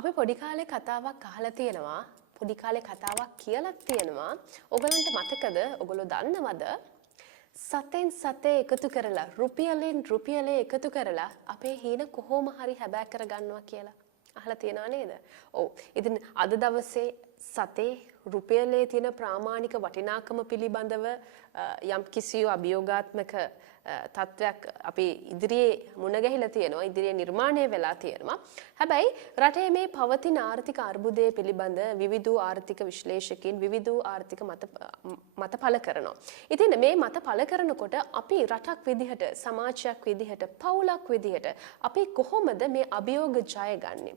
අපි පොඩි කාලේ කතාවක් අහලා තියෙනවා. පොඩි කාලේ කතාවක් කියලා තියෙනවා. ඔයගලන්ට මතකද? ඔයගොල්ලෝ දන්නවද? සතෙන් සතේ එකතු කරලා රුපියලෙන් රුපියලේ එකතු කරලා අපේ හීන කොහොම හරි හැබෑ කරගන්නවා කියලා. අහලා තියෙනව නේද? ඔව්. ඉතින් අද දවසේ සතේ රුපියලේ තියෙන ප්‍රාමාණික වටිනාකම පිළිබඳව යම් කිසි අභියෝගාත්මක තත්වයක් අපි ඉදිරියේ මුණ ගැහිලා තියෙනවා, ඉදිරියේ නිර්මාණය වෙලා තියෙනවා. හැබැයි රටේ මේ පවතින ආර්ථික අර්බුදය පිළිබඳ විවිධ ආර්ථික විශ්ලේෂකයන් විවිධ ආර්ථික මත පළ කරනවා. ඉතින් මේ මත පළ කරනකොට අපි රටක් විදිහට, සමාජයක් විදිහට, පවුලක් විදිහට අපි කොහොමද මේ අභියෝග ජයගන්නේ?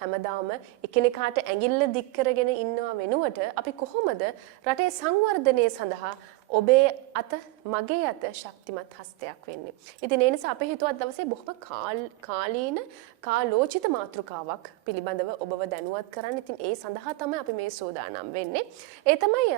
හැමදාම එකිනෙකාට ඇඟිල්ල දික් කරගෙන ඉන්නවා වෙනුවට අපි කොහොමද රටේ සංවර්ධනය සඳහා ඔබේ අත මගේ අත ශක්තිමත් හස්තයක් වෙන්නේ. ඉතින් ඒ නිසා අපි හිතුවත් දවසේ බොහොම කාලීන කාලෝචිත මාතෘකාවක් පිළිබඳව ඔබව දැනුවත් කරන්න. ඉතින් ඒ සඳහා තමයි අපි මේ සෝදානම් වෙන්නේ. ඒ තමයි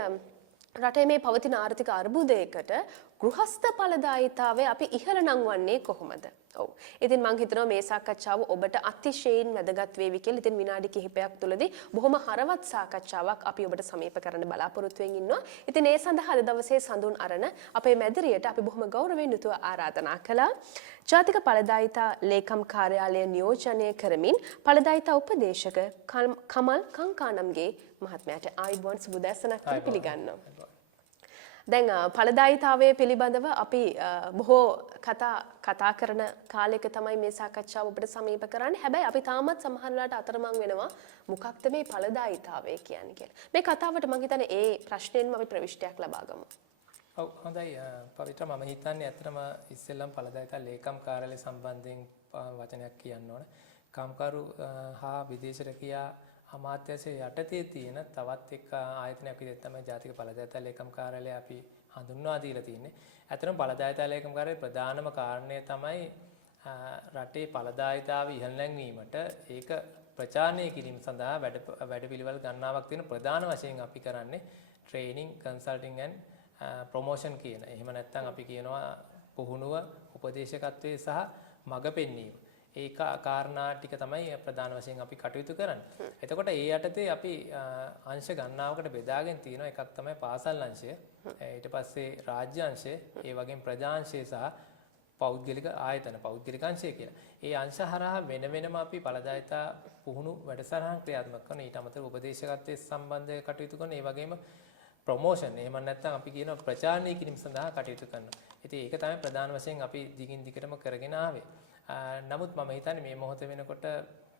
රටේ මේ පවතින ආර්ථික අර්බුදයකට ගෘහස්ත ඵලදායීතාවය අපි ඉහළ නංවන්නේ කොහොමද? ඔව්. ඉතින් මම හිතනවා මේ සාකච්ඡාව ඔබට අතිශයින් වැදගත් වේවි කියලා. ඉතින් විනාඩි කිහිපයක් තුළදී බොහොම හරවත් සාකච්ඡාවක් අපි ඔබට සමීප කරන්න බලාපොරොත්තු වෙමින් ඉන්නවා. ඉතින් ඒ සඳහා අද දවසේ සඳුන් අරන අපේ මැදිරියට අපි බොහොම ගෞරවයෙන් යුතුව ආරාධනා කළා. ජාතික ඵලදායීතා ලේකම් කාර්යාලය නියෝජනය කරමින් ඵලදායීතා උපදේශක කමල් කංකානම්ගේ මහත්මයාට ආයුබෝවන් සුබදැසනක් පිළිගන්නවා. දැන් ඵලදායීතාවය පිළිබඳව අපි බොහෝ කතා කරන කාලයක තමයි මේ සාකච්ඡාව ඔබට සමීප කරන්නේ. හැබැයි අපි තාමත් සමහර වෙලාවට අතරමං වෙනවා මොකක්ද මේ ඵලදායීතාවය කියන්නේ කියලා. මේ කතාවට මම හිතන්නේ ඒ ප්‍රශ්නෙන්ම අපි ප්‍රවිෂ්ටයක් ලබා ගමු. ඔව් හොඳයි පවිත්‍ර මම හිතන්නේ අතරම ඉස්සෙල්ලම ඵලදායීතා ලේකම් කාර්යාලය සම්බන්ධයෙන් වචනයක් කියන්න ඕන. කාම්කරු හා විදේශ රැකියා අමාත්‍යාංශයේ යටතේ තියෙන තවත් එක් ආයතනයක් විදිහට තමයි ජාතික ඵලදායීතා ලේකම් කාර්යාලය අපි හඳුන්වා දීලා තියෙන්නේ. ඇත්තටම ඵලදායීතා ලේකම් කාර්යාලයේ ප්‍රධානම කාරණය තමයි රටේ ඵලදායීතාව ඉහළ නැංවීමට ඒක ප්‍රචාරණය කිරීම සඳහා වැඩපිළිවෙල ගණනාවක් තියෙන ප්‍රධාන වශයෙන් අපි කරන්නේ ට්‍රේනින්, කන්සල්ටින් ඇන්ඩ් ප්‍රොමෝෂන් කියන. එහෙම නැත්නම් අපි කියනවා පුහුණුව, උපදේශකත්වයේ සහ මඟ පෙන්වීම. ඒ කාරණා ටික තමයි ප්‍රධාන වශයෙන් අපි කටයුතු කරන්නේ. එතකොට ඒ යටතේ අපි අංශ ගණනාවකට බෙදාගෙන තියෙනවා. එකක් තමයි පාසල් අංශය, ඊට පස්සේ රාජ්‍ය අංශය, ඒ වගේම ප්‍රජාංශය සහ පෞද්ගලික ආයතන, පෞද්ගලික අංශය කියලා. ඒ අංශ හරහා වෙන වෙනම අපි ඵලදායීතා පුහුණු වැඩසටහන් ක්‍රියාත්මක කරන. ඊට අමතරව උපදේශකත්වයේ සම්බන්ධ කටයුතු කරන. ඒ වගේම ප්‍රොමෝෂන්, එහෙම නැත්නම් අපි කියන ප්‍රචාරණය කිරීම සඳහා කටයුතු කරනවා. ඉතින් ඒක තමයි ප්‍රධාන වශයෙන් අපි දිගින් දිගටම කරගෙන ආවේ. නමුත් මම හිතන්නේ මේ මොහොතේ වෙනකොට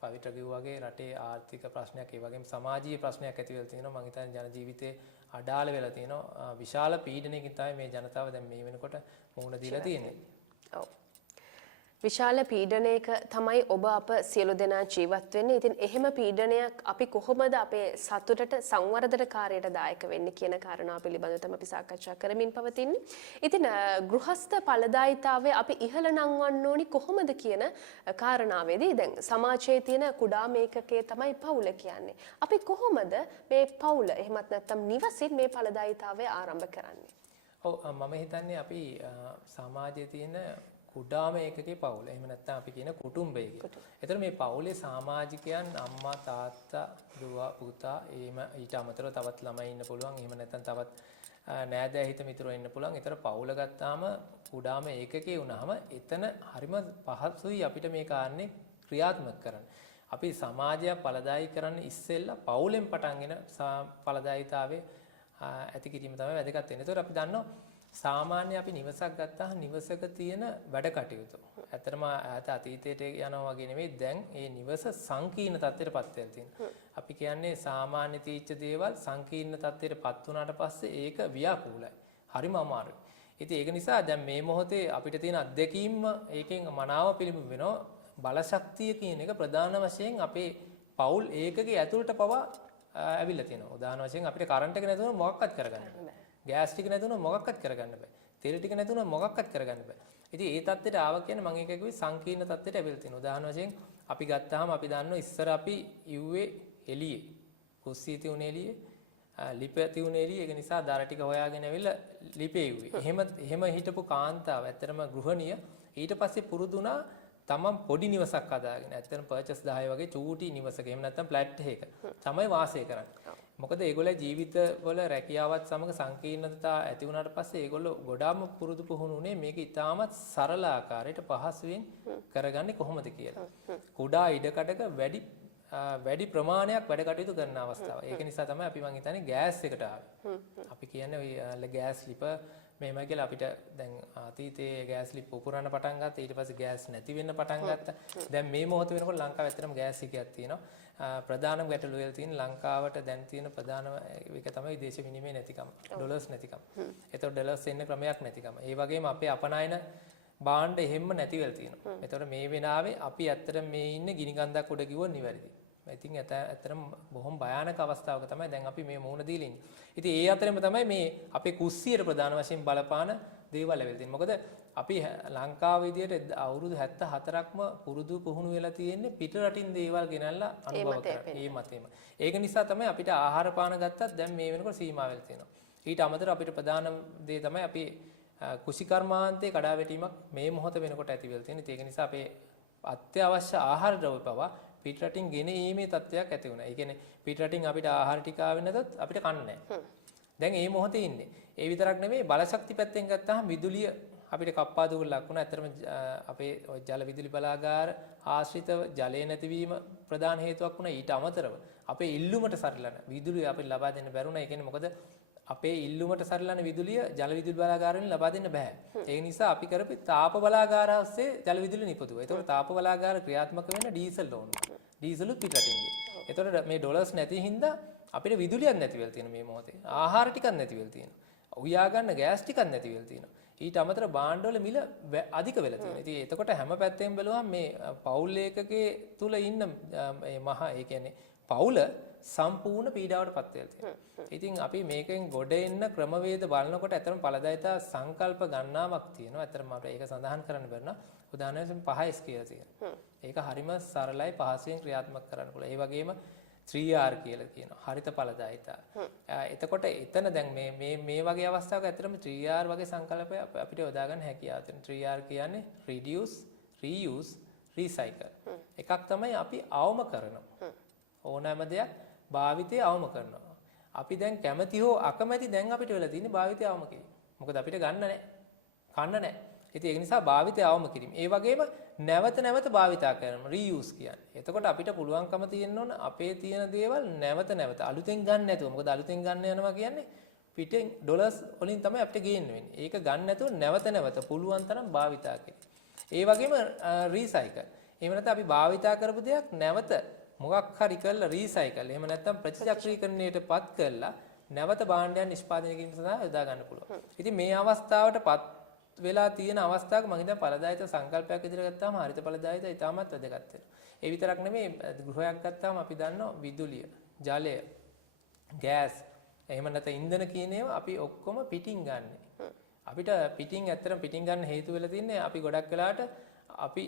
පවිත්‍ර කිව්වාගේ රටේ ආර්ථික ප්‍රශ්නයක්, ඒ වගේම සමාජීය ප්‍රශ්නයක් ඇති වෙලා තියෙනවා. මම හිතන්නේ ජන ජීවිතේ අඩාල වෙලා තියෙනවා. විශාල පීඩනයකින් තමයි මේ ජනතාව දැන් මේ වෙනකොට මුහුණ දීලා තියෙන්නේ. ඔව්. විශාල පීඩනයක තමයි ඔබ අප සියලු දෙනා ජීවත් වෙන්නේ. ඉතින් එහෙම පීඩනයක් අපි කොහොමද අපේ සතුටට සංවර්ධනකාරයට දායක වෙන්නේ කියන කාරණාව පිළිබඳව තමයි අපි සාකච්ඡා කරමින් පවතින්නේ. ඉතින් ගෘහස්ත ඵලදායීතාවය අපි ඉහළ නංවන්න ඕනි කොහොමද කියන කාරණාවේදී දැන් සමාජයේ තියෙන කුඩාම ඒකකයේ තමයි පවුල කියන්නේ. අපි කොහොමද මේ පවුල එහෙමත් නැත්නම් නිවසින් මේ ඵලදායීතාවය ආරම්භ කරන්නේ? ඔව් මම හිතන්නේ අපි සමාජයේ තියෙන කුඩාම ඒකකේ පවුල. එහෙම නැත්නම් අපි කියන කුටුම්බය කියලා. ඒතර මේ පවුලේ සමාජිකයන් අම්මා, තාත්තා, දුව, පුතා, එහෙම ඊට අමතරව තවත් ළමයි ඉන්න පුළුවන්. එහෙම නැත්නම් තවත් නෑදෑ හිත මිතුරෝ ඉන්න පුළුවන්. ඒතර පවුල ගත්තාම කුඩාම ඒකකේ වුණාම එතන හරිම පහසුයි අපිට මේ කාරණේ ක්‍රියාත්මක කරන්න. අපි සමාජය ඵලදායී කරන්න ඉස්සෙල්ලා පවුලෙන් පටන්ගෙන ඵලදායීතාවයේ ඇති කිරීම තමයි වැදගත් වෙන්නේ. ඒතර අපි දන්නවා සාමාන්‍ය අපි නිවසක් ගත්තාම නිවසක තියෙන වැඩ කටයුතු. ඇත්තටම අතීතයට යනවා වගේ නෙවෙයි, දැන් මේ නිවස සංකීර්ණ තත්ත්වයටපත් වෙලා තියෙනවා. අපි කියන්නේ සාමාන්‍ය තීච්ඡ දේවල් සංකීර්ණ තත්ත්වයටපත් වුණාට පස්සේ ඒක ව්‍යාකූලයි. හරිම අමාරුයි. ඉතින් ඒක නිසා දැන් මේ මොහොතේ අපිට තියෙන අත්දැකීම ඒකෙන් මනාව පිළිබිඹු වෙනවා. බලශක්තිය කියන එක ප්‍රධාන වශයෙන් අපේ පවුල් ඒකකයේ ඇතුළට පවා ඇවිල්ලා තියෙනවා. උදාහරණ වශයෙන් අපිට කරන්ට් එක නැතුව මොකක්වත් කරගන්න බෑ. ගෑස් ටික නැතුණොත් මොකක්වත් කරගන්න බෑ. තෙල් ටික නැතුණොත් මොකක්වත් කරගන්න බෑ. ඉතින් ඒ තත්ත්වයට ආව කියන්නේ මම එක කිව්වේ සංකීර්ණ තත්ත්වයට ඇවිල්ලා තියෙනවා. උදාහරණ වශයෙන් අපි ගත්තාම අපි දන්නවා ඉස්සර අපි ඉව්වේ එළියේ. කුස්සිය තියුනේ එළියේ, ලිප තියුනේ එළියේ. ඒක නිසා දර ටික හොයාගෙන ඇවිල්ලා ලිපේ ඉව්වේ. එහෙම හිටපු කාන්තාව ඇත්තටම ගෘහණිය ඊට පස්සේ පුරුදු වුණා තමන් පොඩි නිවසක් හදාගෙන ඇත්තටම පර්චස් 10 වගේ චූටි නිවසක එහෙම නැත්නම් ෆ්ලැට් එකක තමයි වාසය කරන්නේ. මොකද ඒගොල්ලෝ ජීවිතවල රැකියාවත් සමග සංකීර්ණතා ඇති වුණාට පස්සේ ඒගොල්ලෝ ගොඩාම පුරුදු පුහුණුනේ මේක ඉතාමත් සරල ආකාරයට පහසුවෙන් කරගන්නේ කොහොමද කියලා. කුඩා ඉඩකඩක වැඩි ප්‍රමාණයක් වැඩ කටයුතු කරන අවස්ථාව. ඒක නිසා තමයි අපි මං හිතන්නේ ගෑස් එකට ආවේ. අපි කියන්නේ ඔය ගෑස් ලිප මෙහෙමයි කියලා අපිට දැන් අතීතයේ ගෑස් ලිප් පුපුරන්න පටන් ගත්තා. ඊට පස්සේ ගෑස් නැති වෙන්න පටන් ගත්තා. දැන් මේ මොහොත වෙනකොට ලංකාවේ ඇත්තටම ගෑස් එකක් තියෙනවා. ප්‍රධානම ගැටලුව වෙලා තියෙන ලංකාවට දැන් තියෙන ප්‍රධානම එක තමයි විදේශ විනිමය නැතිකම. ඩොලර්ස් නැතිකම. ඒතකොට ඩොලර්ස් එන්න ක්‍රමයක් නැතිකම. ඒ වගේම අපේ අපනයන භාණ්ඩ එහෙම්ම නැති වෙලා තියෙනවා. ඒතකොට මේ වෙනාවේ අපි ඇත්තටම මේ ඉන්නේ ගිනි කන්දක් උඩ කිව්වොත් නිවැරදි. ඉතින් ඇත්තටම බොහොම භයානක අවස්ථාවක තමයි දැන් අපි මේ මුහුණ දීලා ඉන්නේ. ඉතින් ඒ අතරෙම තමයි මේ අපේ කුස්සියට ප්‍රධාන වශයෙන් බලපාන දේවල් ලැබෙලා තියෙන්නේ. මොකද අපි ලංකාව විදියට අවුරුදු 74ක්ම පුරුදු පුහුණු වෙලා තියෙන්නේ පිට රටින් දේවල් ගෙනල්ලා අනුභව කරලා. ඒ මතෙම. ඒක නිසා තමයි අපිට ආහාර පාන ගත්තත් දැන් මේ වෙනකොට සීමා වෙලා තියෙනවා. ඊට අමතරව අපිට ප්‍රධාන දේ තමයි අපි කුෂිකර්මාන්තයේ කඩාවැටීමක් මේ මොහොත වෙනකොට ඇති වෙලා තියෙන්නේ. ඒක නිසා අපේ අත්‍යවශ්‍ය ආහාර ද්‍රව්‍ය පවා පිට රටින් ගෙන ඒමේ තත්ත්වයක් ඇති වුණා. ඒ කියන්නේ පිට රටින් අපිට ආහාර ටික ආවෙ නැතත් අපිට කන්න නැහැ. දැන් මේ මොහොතේ ඉන්නේ. ඒ විතරක් නෙමෙයි බලශක්ති පැත්තෙන් ගත්තාම විදුලිය අපිට කප්පාදුවකට ලක් වුණා. ඇත්තටම අපේ ජල විදුලි බලාගාර ආශ්‍රිතව ජලය නැතිවීම ප්‍රධාන හේතුවක් වුණා. ඊට අමතරව අපේ ඉල්ලුමට සරිලන විදුලිය අපිට ලබා දෙන්න බැරුණා. ඒ කියන්නේ මොකද අපේ ඉල්ලුමට සරිලන විදුලිය ජල විදුලි බලාගාර වලින් ලබා දෙන්න බෑ. ඒ නිසා අපි කරපු තාප බලාගාර ඔස්සේ ජල විදුලි නිපදුවා. ඒතකොට තාප බලාගාර ක්‍රියාත්මක වෙන්න ඩීසල් ඕන. ඩීසලුත් පිටරටින් ගියේ. ඒතකොට මේ ඩොලර්ස් නැති හින්දා අපිට විදුලියක් නැති වෙලා තියෙන මේ මොහොතේ. ආහාර ටිකක් නැති වෙලා තියෙනවා. උයා ගන්න ගෑස් ටිකක් නැති වෙලා තියෙනවා. ඊට අමතරව භාණ්ඩවල මිල අධික වෙලා තියෙනවා. ඉතින් එතකොට හැම පැත්තෙන් බැලුවම මේ පවුල් ඒකකයේ තුල ඉන්න මේ මහා ඒ කියන්නේ පවුල සම්පූර්ණ පීඩාවටපත් වෙලා තියෙනවා. ඉතින් අපි මේකෙන් ගොඩ එන්න ක්‍රමවේද බලනකොට ඇත්තටම ඵලදායීතා සංකල්ප ගණනාවක් තියෙනවා. ඇත්තටම මට ඒක සඳහන් කරන්න බැරි උදාහරණයක් 5S කියලා තියෙනවා. ඒක හරිම සරලයි පහසුවෙන් ක්‍රියාත්මක කරන්න පුළුවන්. ඒ වගේම 3R කියලා කියනවා. හරිත ඵලදායීතා. එතකොට එතන දැන් මේ වගේ අවස්ථාවක ඇත්තටම 3R වගේ සංකල්පය අපිට යොදා ගන්න හැකියාව තියෙනවා. 3R කියන්නේ reduce, reuse, recycle. එකක් තමයි අපි අවම කරනවා. ඕනෑම දෙයක් භාවිතය අවම කරනවා. අපි දැන් කැමති හෝ අකමැති දැන් අපිට වෙලා තියෙන්නේ භාවිතය අවම කිරීම. මොකද අපිට ගන්න නැහැ. කන්න නැහැ. ඉතින් ඒක නිසා භාවිතය අවම කිරීම. ඒ වගේම නැවත භාවිතා කරනවා reuse කියන්නේ. එතකොට අපිට පුළුවන්කම තියෙන්න ඕන අපේ තියෙන දේවල් නැවත අලුතෙන් ගන්න නැතුව. මොකද අලුතෙන් ගන්න යනවා කියන්නේ පිටෙන් ඩොලර්ස් වලින් තමයි අපිට ගේන්න වෙන්නේ. ඒක ගන්න නැතුව නැවත පුළුවන් තරම් භාවිතා කිරීම. ඒ වගේම recycle. එහෙම නැත්නම් අපි භාවිතා කරපු දෙයක් නැවත මොකක් හරි කරලා රීසයිකල් එහෙම නැත්නම් ප්‍රතිචක්‍රීකරණයටපත් කරලා නැවත භාණ්ඩයන් නිෂ්පාදනය කිරීම සඳහා යොදා ගන්න පුළුවන්. ඉතින් මේ අවස්ථාවටපත් වෙලා තියෙන අවස්ථාවක මම හිතන්නේ ඵලදායීත සංකල්පයක් විදිහට ගත්තාම හරිත ඵලදායීත ඉතාමත් වැදගත් වෙනවා. ඒ විතරක් නෙමෙයි ගෘහයක් ගත්තාම අපි දන්නවා විදුලිය, ජලය, ගෑස් එහෙම නැත්නම් ඉන්ධන කියන ඒවා අපි ඔක්කොම පිටින් ගන්න. අපිට පිටින් ගන්න හේතු වෙලා තින්නේ අපි ගොඩක් වෙලාවට අපි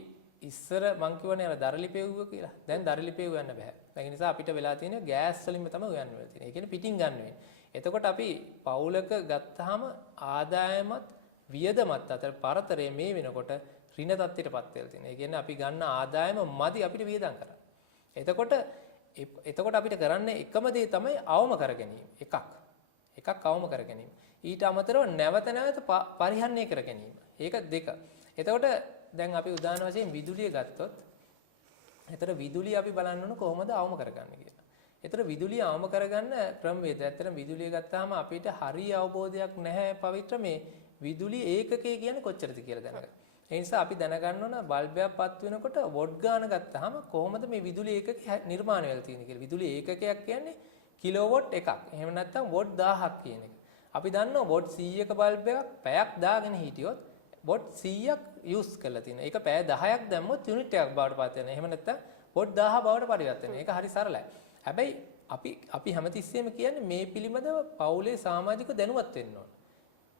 ඉස්සර මං කියවනේ අර දරලි පෙව්ව කියලා. දැන් දරලි පෙව්ව යන්න බෑ. ඒ නිසා අපිට වෙලා තියෙන්නේ ගෑස් වලින්ම තමයි උයන්න වෙලා තියෙන්නේ. ඒ කියන්නේ පිටින් ගන්න වෙන්නේ. එතකොට අපි පවුලක ගත්තාම ආදායමත් වියදමත් අතර පරතරය මේ වෙනකොට ඍණ තත්ත්වයටපත් වෙලා තියෙනවා. ඒ කියන්නේ අපි ගන්න ආදායම මදි අපිට වියදම් කරන්න. එතකොට අපිට කරන්න එකම දේ තමයි අවම කර ගැනීම. එකක් අවම කර ගැනීම. ඊට අමතරව නැවත පරිහරණය කර ගැනීම. ඒක දෙක. එතකොට දැන් අපි උදාහරණ වශයෙන් විදුලිය ගත්තොත් එතන විදුලිය අපි බලන්න ඕන කොහොමද අවම කරගන්නේ කියලා. එතන විදුලිය අවම කරගන්න ක්‍රමවේද. ඇත්තටම විදුලිය ගත්තාම අපිට හරිය අවබෝධයක් නැහැ පවිත්‍ර මේ විදුලි ඒකකය කියන්නේ කොච්චරද කියලා දැනගන්න. ඒ නිසා අපි දැනගන්න ඕන බල්බයක් පත් වෙනකොට වොට් ගාන ගත්තාම කොහොමද මේ විදුලි ඒකකය නිර්මාණය වෙලා තියෙන්නේ කියලා. විදුලි ඒකකයක් කියන්නේ කිලෝවොට් එකක්. එහෙම නැත්නම් වොට් 1000ක් කියන එක. අපි දන්නවා වොට් 100ක බල්බයක් පැයක් දාගෙන හිටියොත් වොට් 100ක් යූස් කරලා තියෙනවා. ඒක පැය 10ක් දැම්මොත් යුනිට් එකක් බවට පත් වෙනවා. එහෙම නැත්නම් වොට් 1000 බවට පරිවර්තන වෙනවා. ඒක හරි සරලයි. හැබැයි අපි හැමතිස්සෙම කියන්නේ මේ පිළිබඳව පවුලේ සමාජික දැනුවත් වෙන්න ඕන.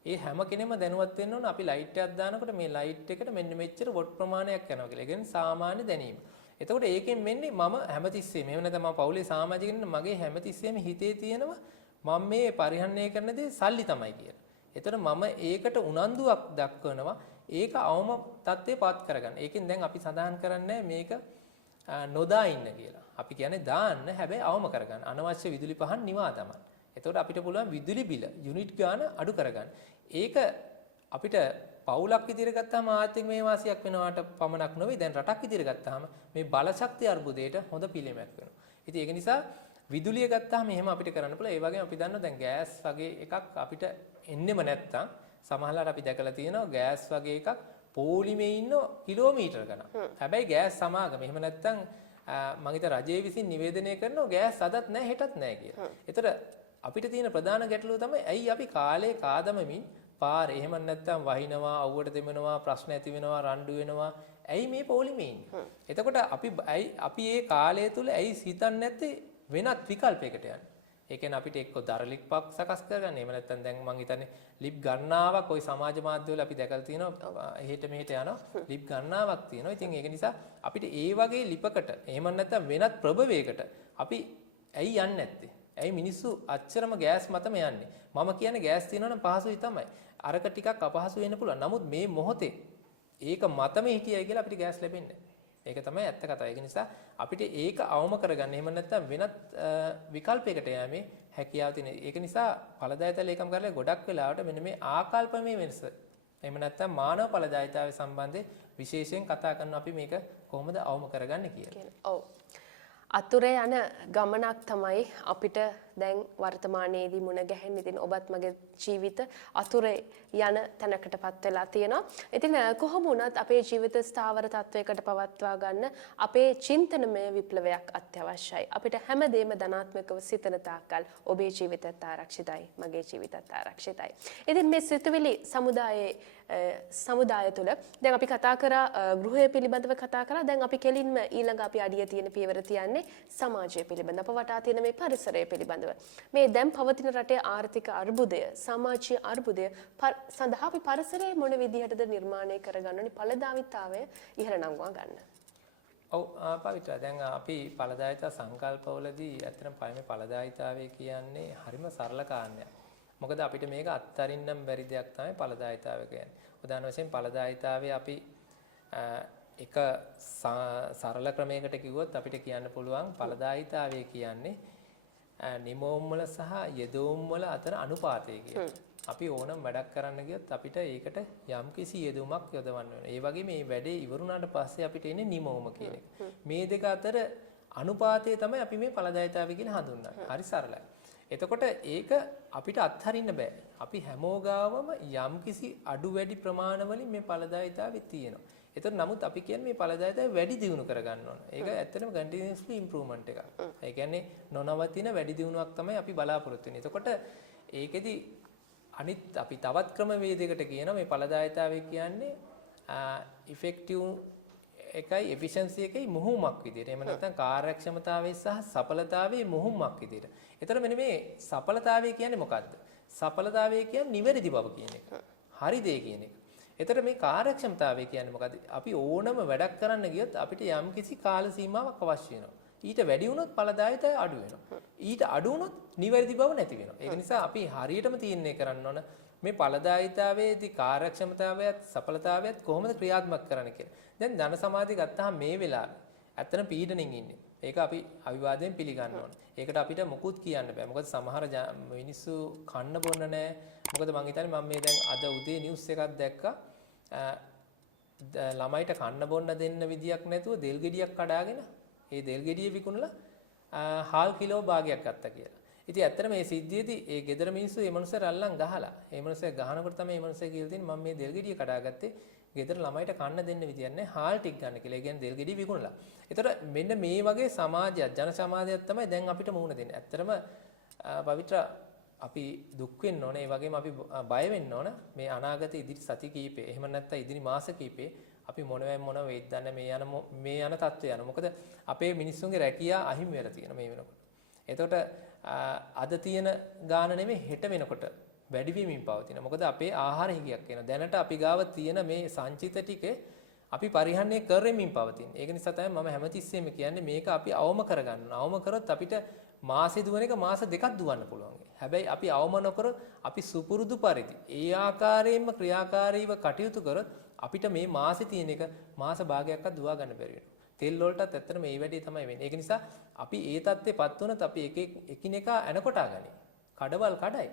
ඒ හැම කෙනෙම දැනුවත් වෙන්න ඕන අපි ලයිට් එකක් දානකොට මේ ලයිට් එකට මෙන්න මෙච්චර වොට් ප්‍රමාණයක් යනවා කියලා. ඒ කියන්නේ සාමාන්‍ය දැනීම. එතකොට ඒකෙන් මෙන්නේ මම හැමතිස්සෙම එහෙම නැත්නම් මම පවුලේ සමාජිකින් මගේ හැමතිස්සෙම හිතේ තියෙනවා මම මේ පරිහරණය කරන දේ සල්ලි තමයි කියලා. එතකොට මම ඒකට උනන්දුවක් දක්වනවා. ඒක අවම තත්ත්වේ පාත් කරගන්න. ඒකෙන් දැන් අපි සඳහන් කරන්නේ මේක නොදා ඉන්න කියලා. අපි කියන්නේ දාන්න හැබැයි අවම කරගන්න. අනවශ්‍ය විදුලි පහන් නිවා දමන්න. එතකොට අපිට පුළුවන් විදුලි බිල යුනිට් ගාන අඩු කරගන්න. ඒක අපිට පවුලක් විදිහට ගත්තාම ආර්ථික මේ වාසියක් වෙනවාට පමණක් නෙවෙයි දැන් රටක් විදිහට ගත්තාම මේ බල ශක්තිය අර්බුදයට හොඳ පිළිමයක් වෙනවා. ඉතින් ඒක නිසා විදුලිය ගත්තාම එහෙම අපිට කරන්න පුළුවන්. ඒ වගේම අපි දන්නවා දැන් ගෑස් වගේ එකක් අපිට එන්නෙම නැත්තම් සමහරවිට අපි දැකලා තියෙනවා ගෑස් වගේ එකක් පොලිමේ ඉන්න කිලෝමීටර ගණන්. හැබැයි ගෑස් සමාගම එහෙම නැත්තම් මම හිත රජයේ විසින් නිවේදනය කරනවා ගෑස් අදත් නැහැ හෙටත් නැහැ කියලා. ඒතර අපිට තියෙන ප්‍රධාන ගැටලුව තමයි ඇයි අපි කාලේ කාදමමින් පාර එහෙම නැත්තම් වහිනවා අවුවට දෙමනවා ප්‍රශ්න ඇති වෙනවා රණ්ඩු වෙනවා ඇයි මේ පොලිමේ ඉන්නේ. එතකොට අපි මේ කාලය තුල ඇයි හිතන්නේ නැත්තේ වෙනත් විකල්පයකට යන්නේ. ඒ කියන්නේ අපිට එක්ක දරලිප්පක් සකස් කරගන්න. එහෙම නැත්නම් දැන් මම හිතන්නේ ලිප් ගණනාවක් ওই සමාජ මාධ්‍යවල අපි දැකලා තියෙනවා එහෙට මෙහෙට යනවා ලිප් ගණනාවක් තියෙනවා. ඉතින් ඒක නිසා අපිට ඒ වගේ ලිපකට එහෙම නැත්නම් වෙනත් ප්‍රභවයකට අපි ඇයි යන්නේ නැත්තේ? ඇයි මිනිස්සු අච්චරම ගෑස් මතම යන්නේ? මම කියන්නේ ගෑස් තියෙනවා නම් පහසුයි තමයි. අරක ටිකක් අපහසු වෙන්න පුළුවන්. නමුත් මේ මොහොතේ ඒක මතම හිටියයි කියලා අපිට ගෑස් ලැබෙන්නේ නැහැ. ඒක තමයි ඇත්ත කතාව. ඒක නිසා අපිට ඒක අවම කරගන්න. එහෙම නැත්නම් වෙනත් විකල්පයකට යෑමේ හැකියාව තියෙන. ඒක නිසා ඵලදායිත ලේකම් කාර්යාලය ගොඩක් වෙලාවට මෙන්න මේ ආකල්පමය වෙනස. එහෙම නැත්නම් මානව ඵලදායිතාවය සම්බන්ධයෙන් විශේෂයෙන් කතා කරනවා අපි මේක කොහොමද අවම කරගන්නේ කියලා. ඔව්. අතුරේ යන ගමනක් තමයි අපිට දැන් වර්තමානයේදී මුණ ගැහෙන්නේ. ඉතින් ඔබත් මගේ ජීවිත අතුරේ යන තැනකටපත් වෙලා තියෙනවා. ඉතින් කොහොම වුණත් අපේ ජීවිත ස්ථාවර තත්වයකට පවත්වා ගන්න අපේ චින්තනමය විප්ලවයක් අත්‍යවශ්‍යයි. අපිට හැමදේම ධනාත්මකව සිතන තාක්කල් ඔබේ ජීවිතයත් ආරක්ෂිතයි, මගේ ජීවිතයත් ආරක්ෂිතයි. ඉතින් මේ සිතුවිලි සමුදාය තුළ දැන් අපි කතා කරා ගෘහය පිළිබඳව කතා කරා. දැන් අපි කෙලින්ම ඊළඟ අපි අඩිය තියෙන පියවර තියන්නේ සමාජය පිළිබඳව. අප වටා තියෙන මේ පරිසරය පිළිබඳව. මේ දැන් පවතින රටේ ආර්ථික අර්බුදය, සමාජීය අර්බුදය සඳහා අපි පරිසරය මොන විදිහටද නිර්මාණය කරගන්න ඕනි ඵලදායීතාවය ඉහළ නංවා ගන්න. ඔව් පවිත්‍ර දැන් අපි ඵලදායීතා සංකල්පවලදී ඇත්තටම පළවෙනි ඵලදායීතාවය කියන්නේ හරිම සරල කාරණයක්. මොකද අපිට මේක අත්හරින්නම් බැරි දෙයක් තමයි ඵලදායීතාවය කියන්නේ. උදාහරණ වශයෙන් ඵලදායීතාවය අපි එක සරල ක්‍රමයකට කිව්වොත් අපිට කියන්න පුළුවන් ඵලදායීතාවය කියන්නේ නිමෝම් වල සහ යෙදවුම් වල අතර අනුපාතය කියලා. අපි ඕනම් වැඩක් කරන්න ගියොත් අපිට ඒකට යම්කිසි යෙදවුමක් යොදවන්න වෙනවා. ඒ වගේ මේ වැඩේ ඉවරුණාට පස්සේ අපිට එන්නේ නිමෝම කියන එක. මේ දෙක අතර අනුපාතය තමයි අපි මේ ඵලදායීතාවය කියලා හඳුන්වන්නේ. හරි සරලයි. එතකොට ඒක අපිට අත්හරින්න බෑ. අපි හැමෝගාවම යම්කිසි අඩු වැඩි ප්‍රමාණවලින් මේ ඵලදායීතාවය තියෙනවා. ඒතර නමුත් අපි කියන්නේ මේ ඵලදායීතාවය වැඩි දියුණු කරගන්න ඕන. ඒක ඇත්තටම continuously improvement එකක්. ඒ කියන්නේ නොනවතින වැඩි දියුණුවක් තමයි අපි බලාපොරොත්තු වෙන්නේ. එතකොට ඒකෙදි අනිත් අපි තවත් ක්‍රමවේදයකට කියනවා මේ ඵලදායීතාවය කියන්නේ effective එකයි efficiency එකයි මුහුමක් විදියට. එහෙම නැත්නම් කාර්යක්ෂමතාවයේ සහ සඵලතාවයේ මුහුමක් විදියට. ඒතර මෙන්න මේ සඵලතාවය කියන්නේ මොකද්ද? සඵලතාවය කියන්නේ නිවැරදි බව කියන එක. හරි දේ කියන එක. ඒතර මේ කාර්යක්ෂමතාවය කියන්නේ මොකද්ද? අපි ඕනම වැඩක් කරන්න ගියොත් අපිට යම්කිසි කාල සීමාවක් අවශ්‍ය වෙනවා. ඊට වැඩි වුණොත් ඵලදායීතාවය අඩු වෙනවා. ඊට අඩු වුණොත් නිවැරදි බව නැති වෙනවා. ඒක නිසා අපි හරියටම තීරණය කරන්න ඕන මේ ඵලදායීතාවයේදී කාර්යක්ෂමතාවයත් සඵලතාවයත් කොහොමද ක්‍රියාත්මක කරන්න කියලා. දැන් ධන සමාධිය ගත්තාම මේ වෙලාවේ ඇත්තටම පීඩණින් ඉන්නේ. ඒක අපි අවිවාදයෙන් පිළිගන්න ඕනේ. ඒකට අපිට මොකුත් කියන්න බෑ. මොකද සමහර මිනිස්සු කන්න බොන්න නැහැ. මොකද මං හිතන්නේ මම මේ දැන් අද උදේ නිවුස් එකක් දැක්කා. ළමයිට කන්න බොන්න දෙන්න විදියක් නැතුව දෙල් ගෙඩියක් කඩාගෙන ඒ දෙල් ගෙඩිය විකුණලා හාල් කිලෝ භාගයක් ගත්තා කියලා. ඉතින් ඇත්තට මේ සිද්ධියේදී ඒ ගෙදර මිනිස්සු මේ මනුස්සයා රල්ලන් ගහලා ඒ මනුස්සයා ගහනකොට තමයි මේ මනුස්සයා කියලා තියෙන්නේ මම මේ දෙල් ගෙඩිය කඩාගත්තේ ගෙදර ළමයිට කන්න දෙන්න විදියක් නැහැ හාල් ටික ගන්න කියලා. ඒ කියන්නේ දෙල් ගෙඩිය විකුණලා. ඒතර මෙන්න මේ වගේ සමාජයක් ජන සමාජයක් තමයි දැන් අපිට මුහුණ දෙන්නේ. ඇත්තටම පවිත්‍ර අපි දුක් වෙන්න ඕනේ. ඒ වගේම අපි බය වෙන්න ඕන මේ අනාගත ඉදිරි සති කීපේ. එහෙම නැත්නම් ඉදිරි මාස කීපේ අපි මොන වෙයිද දන්නේ මේ යන තත්ත්වය යන. මොකද අපේ මිනිස්සුන්ගේ රැකියාව අහිමි වෙලා තියෙන මේ වෙනකොට. එතකොට අද තියෙන ගාන නෙමෙයි හෙට වෙනකොට වැඩි වෙමින් පවතින. මොකද අපේ ආහාර හිගයක් වෙනවා. දැනට අපි ගාව තියෙන මේ සංචිත ටිකේ අපි පරිහරණය කරමින් පවතින. ඒක නිසා තමයි මම හැමතිස්සෙම කියන්නේ මේක අපි අවම කරගන්න. අවම කරොත් අපිට මාසෙ දුවන එක මාස දෙකක් දුවන්න පුළුවන්. හැබැයි අපි අවම නොකර අපි සුපුරුදු පරිදි ඒ ආකාරයෙන්ම ක්‍රියාකාරීව කටයුතු කරොත් අපිට මේ මාසෙ තියෙන එක මාස භාගයක්වත් දුවා ගන්න බැරි වෙනවා. තෙල් වලටත් ඇත්තට මේ වැඩේ තමයි වෙන්නේ. ඒක නිසා අපි ඒ தත්ත්වෙපත් වුණත් අපි එකිනෙකා එනකොටා ගනි. කඩවල් කඩයි.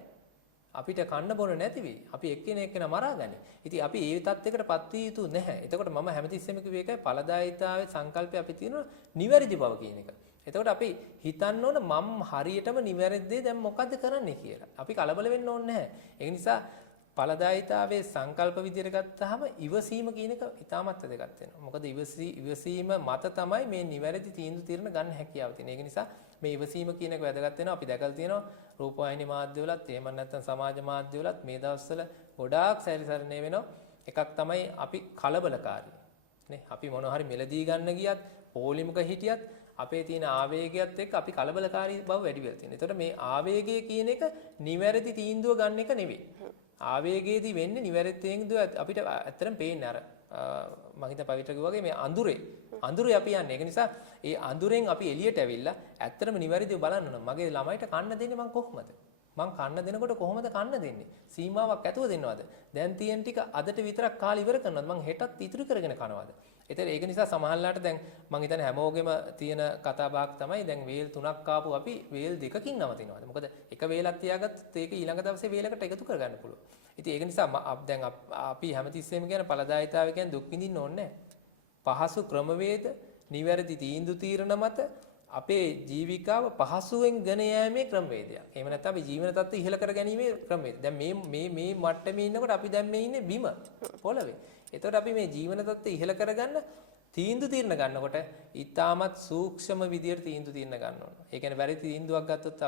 අපිට කන්න බොන නැති වෙයි. අපි එක්කෙනෙක්ගෙන මරා ගනි. ඉතින් අපි ඒ தත්ත්වයකටපත් විය යුතු නැහැ. එතකොට මම හැමතිස්සෙම කිව්වේ ඒකයි ඵලදායීතාවේ සංකල්පය අපි තියෙනවා නිවැරදි බව කියන එක. එතකොට අපි හිතන්න ඕන මම හරියටම නිවැරදි දේ දැන් මොකද්ද කරන්නේ කියලා. අපි කලබල වෙන්න ඕනේ නැහැ. ඒ නිසා ඵලදායීතාවේ සංකල්ප විදියට ගත්තාම ඉවසීම කියන එක ඉතාමත් වැදගත් වෙනවා. මොකද ඉවසීම මත තමයි මේ නිවැරදි තීන්දුව తీරන ගන්න හැකියාව තියෙන්නේ. ඒක නිසා මේ ඉවසීම කියන එක වැදගත් වෙනවා. අපි දැකලා තියෙනවා රූපවාහිනී මාධ්‍යවලත් එහෙම නැත්නම් සමාජ මාධ්‍යවලත් මේ දවස්වල ගොඩාක් සැරිසරණය වෙනවා. එකක් තමයි අපි කලබලකාරී. නේ අපි මොනවා හරි මෙලදී ගන්න ගියත් පොලිමක හිටියත් අපේ තියෙන ආවේගයත් එක්ක අපි කලබලකාරී බව වැඩි වෙලා තියෙනවා. ඒතකොට මේ ආවේගය කියන එක නිවැරදි තීන්දුව ගන්න එක නෙවෙයි. ආවේගයේදී වෙන්නේ නිවැරදි තීන්දුව අපිට ඇත්තටම පේන්නේ අර මම හිතා පවිත්‍ර කිව්වා වගේ මේ අඳුරේ අපි යන්නේ. ඒක නිසා ඒ අඳුරෙන් අපි එළියට ඇවිල්ලා ඇත්තටම නිවැරදිව බලන්න ඕන. මගේ ළමයිට කන්න දෙන්නේ මං කොහොමද? මං කන්න දෙනකොට කොහොමද කන්න දෙන්නේ? සීමාවක් ඇතුව දෙනවද? දැන් තියෙන ටික අදට විතරක් කාලේ ඉවර කරනවද? මං හෙටත් ඉතුරු කරගෙන කනවද? ඒතර ඒක නිසා සමහරලාට දැන් මං හිතන්නේ හැමෝගෙම තියෙන කතා බහක් තමයි දැන් වේල් 3ක් ආපු අපි වේල් 2කින් නවතිනවද? මොකද එක වේලක් තියාගත්තොත් ඒක ඊළඟ දවසේ වේලකට එකතු කරගන්න පුළුවන්. ඉතින් ඒක නිසා දැන් අපි හැමතිස්සෙම කියන ඵලදායීතාවය කියන්නේ දුක් විඳින්න ඕනේ නැහැ. පහසු ක්‍රමවේද නිවැරදි තීන්දුව తీරන මත අපේ ජීවිකාව පහසුවෙන් ගෙන යෑමේ ක්‍රමවේදයක්. එහෙම නැත්නම් අපි ජීවන තත්ත්වය ඉහළ කර ගැනීමේ ක්‍රමවේද. දැන් මේ මට්ටමේ ඉන්නකොට අපි දැන් මේ ඉන්නේ බිම පොළවේ. එතකොට අපි මේ ජීවන තත්ත්වය ඉහළ කරගන්න තීන්දුව తీරන ගන්නකොට ඊටමත් සූක්ෂම විදියට තීන්දුව తీරන ගන්න ඕන. ඒ කියන්නේ වැරදි තීන්දුවක් ගත්තොත්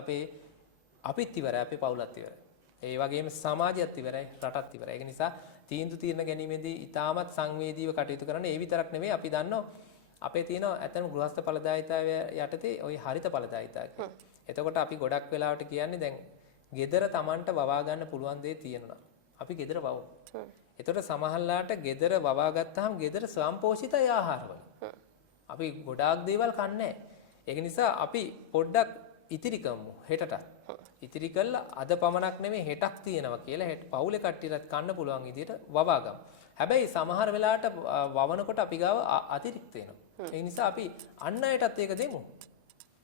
අපිත් ඉවරයි, අපේ පවුලත් ඉවරයි. ඒ වගේම සමාජයත් ඉවරයි, රටත් ඉවරයි. ඒක නිසා තීන්දුව తీරන ගැනීමේදී ඊටමත් සංවේදීව කටයුතු කරන්න. ඒ විතරක් නෙවෙයි අපි දන්නවා අපේ තියෙන ඇත්තම ගෘහස්ත ඵලදායීතාවය යටතේ ওই හරිත ඵලදායීතාවය. එතකොට අපි ගොඩක් වෙලාවට කියන්නේ දැන් gedara Tamanට වවා ගන්න පුළුවන් දේ තියෙනවා. අපි gedara වවමු. එතකොට සමහරලාට gedara වවා ගත්තාම gedara ස්වයංපෝෂිතයි ආහාරවල. අපි ගොඩාක් දේවල් කන්නේ නැහැ. ඒක නිසා අපි පොඩ්ඩක් ඉතිරි කරමු හෙටට. ඉතිරි කළා අද පමණක් නෙමෙයි හෙටක් තියෙනවා කියලා හෙට පවුලේ කට්ටියටත් කන්න පුළුවන් විදියට වවා ගමු. හැබැයි සමහර වෙලාවට වවනකොට අපි ගාව අතිරික්ත වෙනවා. ඒ නිසා අපි අන් අයටත් ඒක දෙමු.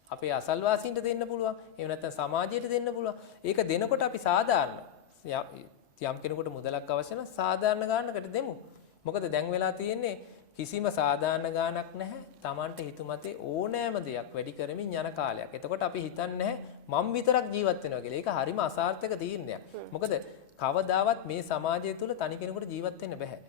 අපේ අසල්වාසීන්ට දෙන්න පුළුවන්. එහෙම නැත්නම් සමාජයට දෙන්න පුළුවන්. ඒක දෙනකොට අපි සාධාරණ යම් කෙනෙකුට මුදලක් අවශ්‍ය නම් සාධාරණ ගානකට දෙමු. මොකද දැන් වෙලා තියෙන්නේ කිසිම සාධාරණ ගානක් නැහැ. Tamanට හිතුමතේ ඕනෑම දෙයක් වැඩි කරමින් යන කාලයක්. එතකොට අපි හිතන්නේ නැහැ මම විතරක් ජීවත් වෙනවා කියලා. ඒක හරිම අසාර්ථක තීරණයක්. මොකද කවදාවත් මේ සමාජය තුල තනි කෙනෙකුට ජීවත් වෙන්න බෑ.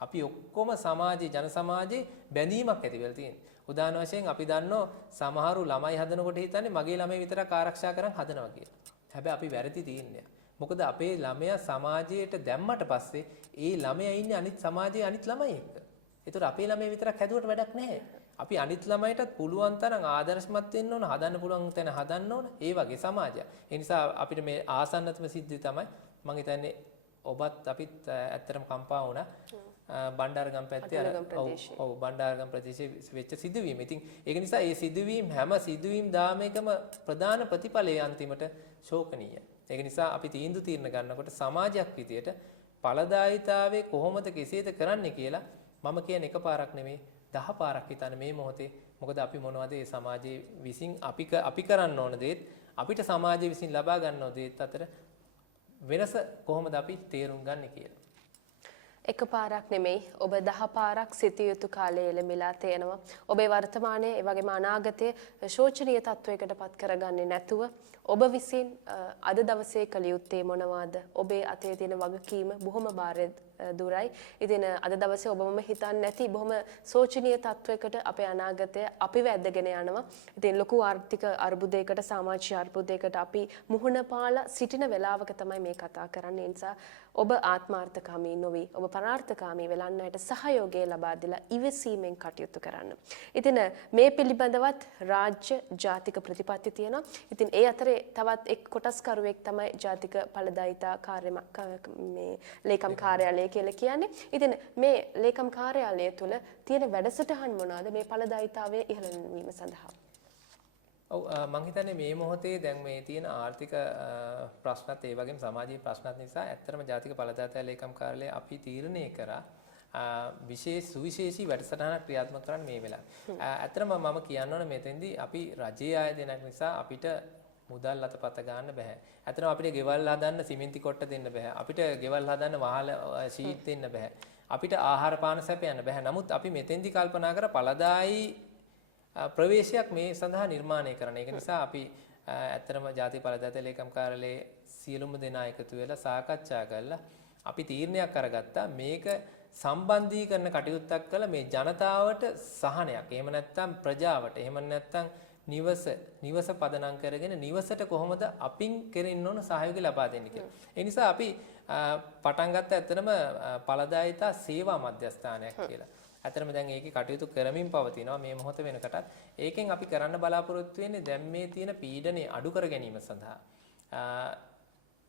අපි ඔක්කොම සමාජයේ ජන සමාජයේ බැඳීමක් ඇති වෙලා තියෙනවා. උදාහරණ වශයෙන් අපි දන්නෝ සමහරු ළමයි හදනකොට හිතන්නේ මගේ ළමයි විතරක් ආරක්ෂා කරන් හදනවා කියලා. හැබැයි අපි වැරදි තීරණයක්. මොකද අපේ ළමයා සමාජයට දැම්මට පස්සේ ඒ ළමයා ඉන්නේ අනිත් සමාජයේ අනිත් ළමයි එක්ක. ඒතර අපේ ළමයි විතරක් හැදුවට වැඩක් නැහැ. අපි අනිත් ළමයිටත් පුළුවන් තරම් ආදර්ශමත් වෙන්න ඕන, හදන්න පුළුවන් තැන හදන්න ඕන. ඒ වගේ සමාජයක්. ඒ නිසා අපිට මේ ආසන්නතම සිද්ධිය තමයි මම හිතන්නේ ඔබත් අපිත් ඇත්තටම කම්පා වුණා. බණ්ඩාරගම් පැත්තේ ඔව් බණ්ඩාරගම් ප්‍රදේශයේ වෙච්ච සිදුවීම. ඉතින් ඒක නිසා මේ සිදුවීම් හැම සිදුවීම් දාමයකම ප්‍රධාන ප්‍රතිඵලය අන්තිමට ශෝකනීයයි. ඒක නිසා අපි තීන්දුව తీරන ගන්නකොට සමාජයක් විදියට ඵලදායීතාවයේ කොහොමද කෙසේද කරන්නේ කියලා මම කියන එකපාරක් නෙමෙයි 10 පාරක් හිතන්න මේ මොහොතේ. මොකද අපි මොනවද මේ සමාජයේ විසින් අපි කරන්න ඕන දේත් අපිට සමාජයේ විසින් ලබා ගන්න ඕන දේත් අතර වෙනස කොහොමද අපි තේරුම් ගන්න කියලා. එක පාරක් නෙමෙයි ඔබ 10 පාරක් සිටිය යුතු කාලය එළඹිලා තියෙනවා. ඔබේ වර්තමානයේ ඒ වගේම අනාගතයේ ශෝචනීය තත්වයකට පත් කරගන්නේ නැතුව ඔබ විසින් අද දවසේ කළ යුත්තේ මොනවාද? ඔබේ අතේ තියෙන වගකීම බොහොම භාරය දුරයි. ඉතින් අද දවසේ ඔබම හිතන්නේ නැති බොහොම ශෝචනීය තත්වයකට අපේ අනාගතය අපිව ඇදගෙන යනවා. ඉතින් ලොකු ආර්ථික අර්බුදයකට සමාජීය අර්බුදයකට අපි මුහුණ පාලා සිටින වෙලාවක තමයි මේ කතා කරන්නේ. ඒ නිසා ඔබ ආත්මාර්ථකාමී නොවි ඔබ පරාර්ථකාමී වෙලන්නට සහයෝගය ලබා දීලා ඉවසීමෙන් කටයුතු කරන්න. ඉතින් මේ පිළිබඳවත් රාජ්‍ය ජාතික ප්‍රතිපත්ති තියෙනවා. ඉතින් ඒ අතරේ තවත් එක් කොටස්කරුවෙක් තමයි ජාතික ඵලදායීතා මේ ලේකම් කාර්යාලය කියලා කියන්නේ. ඉතින් මේ ලේකම් කාර්යාලය තුළ තියෙන වැඩසටහන් මොනවාද මේ ඵලදායීතාවයේ ඉහළ වීම සඳහා? ඔව් මම හිතන්නේ මේ මොහොතේ දැන් මේ තියෙන ආර්ථික ප්‍රශ්නත් ඒ වගේම සමාජීය ප්‍රශ්නත් නිසා ඇත්තටම ජාතික පළදාතා ලේකම් කාර්යාලය අපි තීරණය කරා සුවිශේෂී වැඩසටහනක් ක්‍රියාත්මක කරන්න මේ වෙලාවේ. ඇත්තටම මම කියන්න ඕනේ මෙතෙන්දී අපි රජයේ ආයතනයක් නිසා අපිට මුදල් අතපත ගන්න බෑ. ඇත්තටම අපිට ගෙවල් හදන්න සිමෙන්ති කොට්ට දෙන්න බෑ. අපිට ගෙවල් හදන්න වහල ෂීට් දෙන්න බෑ. අපිට ආහාර පාන සැපයන්න බෑ. නමුත් අපි මෙතෙන්දී කල්පනා කර පළදායි ප්‍රවේශයක් මේ සඳහා නිර්මාණය කරන. ඒක නිසා අපි ඇත්තටම ජාතික පළදාතා ලේකම් කාර්යාලයේ සියලුම දෙනා එකතු වෙලා සාකච්ඡා කරලා අපි තීරණයක් අරගත්තා මේක සම්බන්ධීකරණ කටයුත්තක් කළ මේ ජනතාවට සහනයක්. එහෙම නැත්නම් ප්‍රජාවට, එහෙම නැත්නම් නිවස පදනම් කරගෙන නිවසට කොහොමද අපින් කෙරෙන්න ඕන සහයෝගය ලබා දෙන්න කියලා. ඒ නිසා අපි පටන් ගත්ත ඇත්තටම පළදායිතා සේවා මධ්‍යස්ථානයක් කියලා. ඇත්තටම දැන් ඒකේ කටයුතු කරමින් පවතිනවා මේ මොහොත වෙනකටත්. ඒකෙන් අපි කරන්න බලාපොරොත්තු වෙන්නේ දැන් මේ තියෙන පීඩනය අඩු කර ගැනීම සඳහා.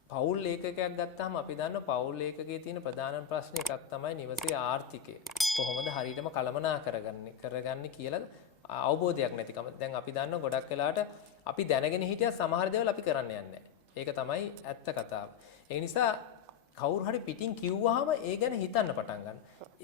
පවුල් ඒකකයක් ගත්තාම අපි දන්නවා පවුල් ඒකකයේ තියෙන ප්‍රධානම ප්‍රශ්න එකක් තමයි නිවසේ ආර්ථිකය. කොහොමද හරියටම කළමනා කරගන්නේ කියලා අවබෝධයක් නැතිකම. දැන් අපි දන්නවා ගොඩක් වෙලාවට අපි දැනගෙන හිටියත් සමහර දේවල් අපි කරන්න යන්නේ නැහැ. ඒක තමයි ඇත්ත කතාව. ඒ නිසා කවුරු හරි පිටින් කිව්වහම ඒ ගැන හිතන්න පටන් ගන්න.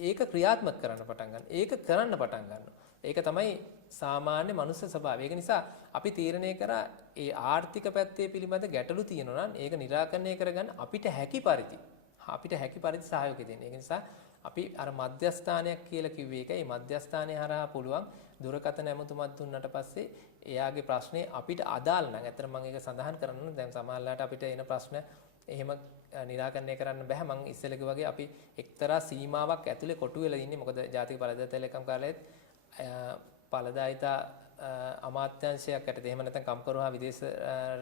ඒක ක්‍රියාත්මක කරන්න පටන් ගන්න. ඒක කරන්න පටන් ගන්නවා. ඒක තමයි සාමාන්‍ය මනුස්ස ස්වභාවය. ඒක නිසා අපි තීරණය කරා ඒ ආර්ථික පැත්තේ පිළිබඳ ගැටලු තියෙනවා නම් ඒක निराකරණය කරගන්න අපිට හැකි පරිදි සහයෝගය දෙන්න. ඒක නිසා අපි අර මධ්‍යස්ථානයක් කියලා කිව්වේ ඒකයි. මේ මධ්‍යස්ථානය හරහා පුළුවන් දුරකථන ඇමතුමක් දුන්නට පස්සේ එයාගේ ප්‍රශ්නේ අපිට අදාළ නම් ඇත්තට මම ඒක සඳහන් කරනවා. දැන් සමහරවිට අපිට එන ප්‍රශ්න එහෙම निराකරණය කරන්න බෑ. මම ඉස්සෙල්ලා වගේ අපි එක්තරා සීමාවක් ඇතුලේ කොටු වෙලා ඉන්නේ. මොකද ජාතික පළදාතා ලේකම් කාර්යාලයත් පළදායිතා අමාත්‍යාංශයක් යටතේ එහෙම නැත්නම් කම්කරුවා විදේශ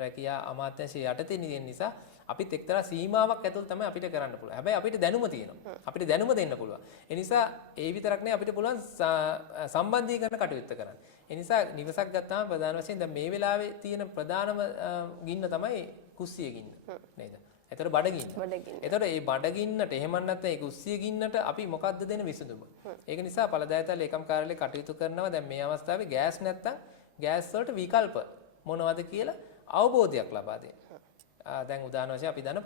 රැකියා අමාත්‍යාංශය යටතේ නිදින නිසා අපිත් එක්තරා සීමාවක් ඇතුළත තමයි අපිට කරන්න පුළුවන්. හැබැයි අපිට දැනුම තියෙනවා. අපිට දැනුම දෙන්න පුළුවන්. ඒ නිසා ඒ විතරක් නෙවෙයි අපිට පුළුවන් සම්බන්ධීකරණ කටයුත්ත කරන්න. ඒ නිසා නිවසක් ගත්තාම ප්‍රධාන වශයෙන් දැන් මේ වෙලාවේ තියෙන ප්‍රධානම ගින්න තමයි කුස්සිය ගින්න. නේද? එතකොට බඩගින්න. එතකොට මේ බඩගින්නට එහෙම නැත්නම් ඒ කුස්සිය ගින්නට අපි මොකද්ද දෙන විසඳුම? ඒක නිසා පළදායිතා ලේකම් කාර්යාලය කටයුතු කරනවා දැන් මේ අවස්ථාවේ ගෑස් නැත්නම් ගෑස් වලට විකල්ප මොනවද කියලා අවබෝධයක් ලබා දෙන්න. දැන් උදාහරණ වශයෙන් අපි දන්න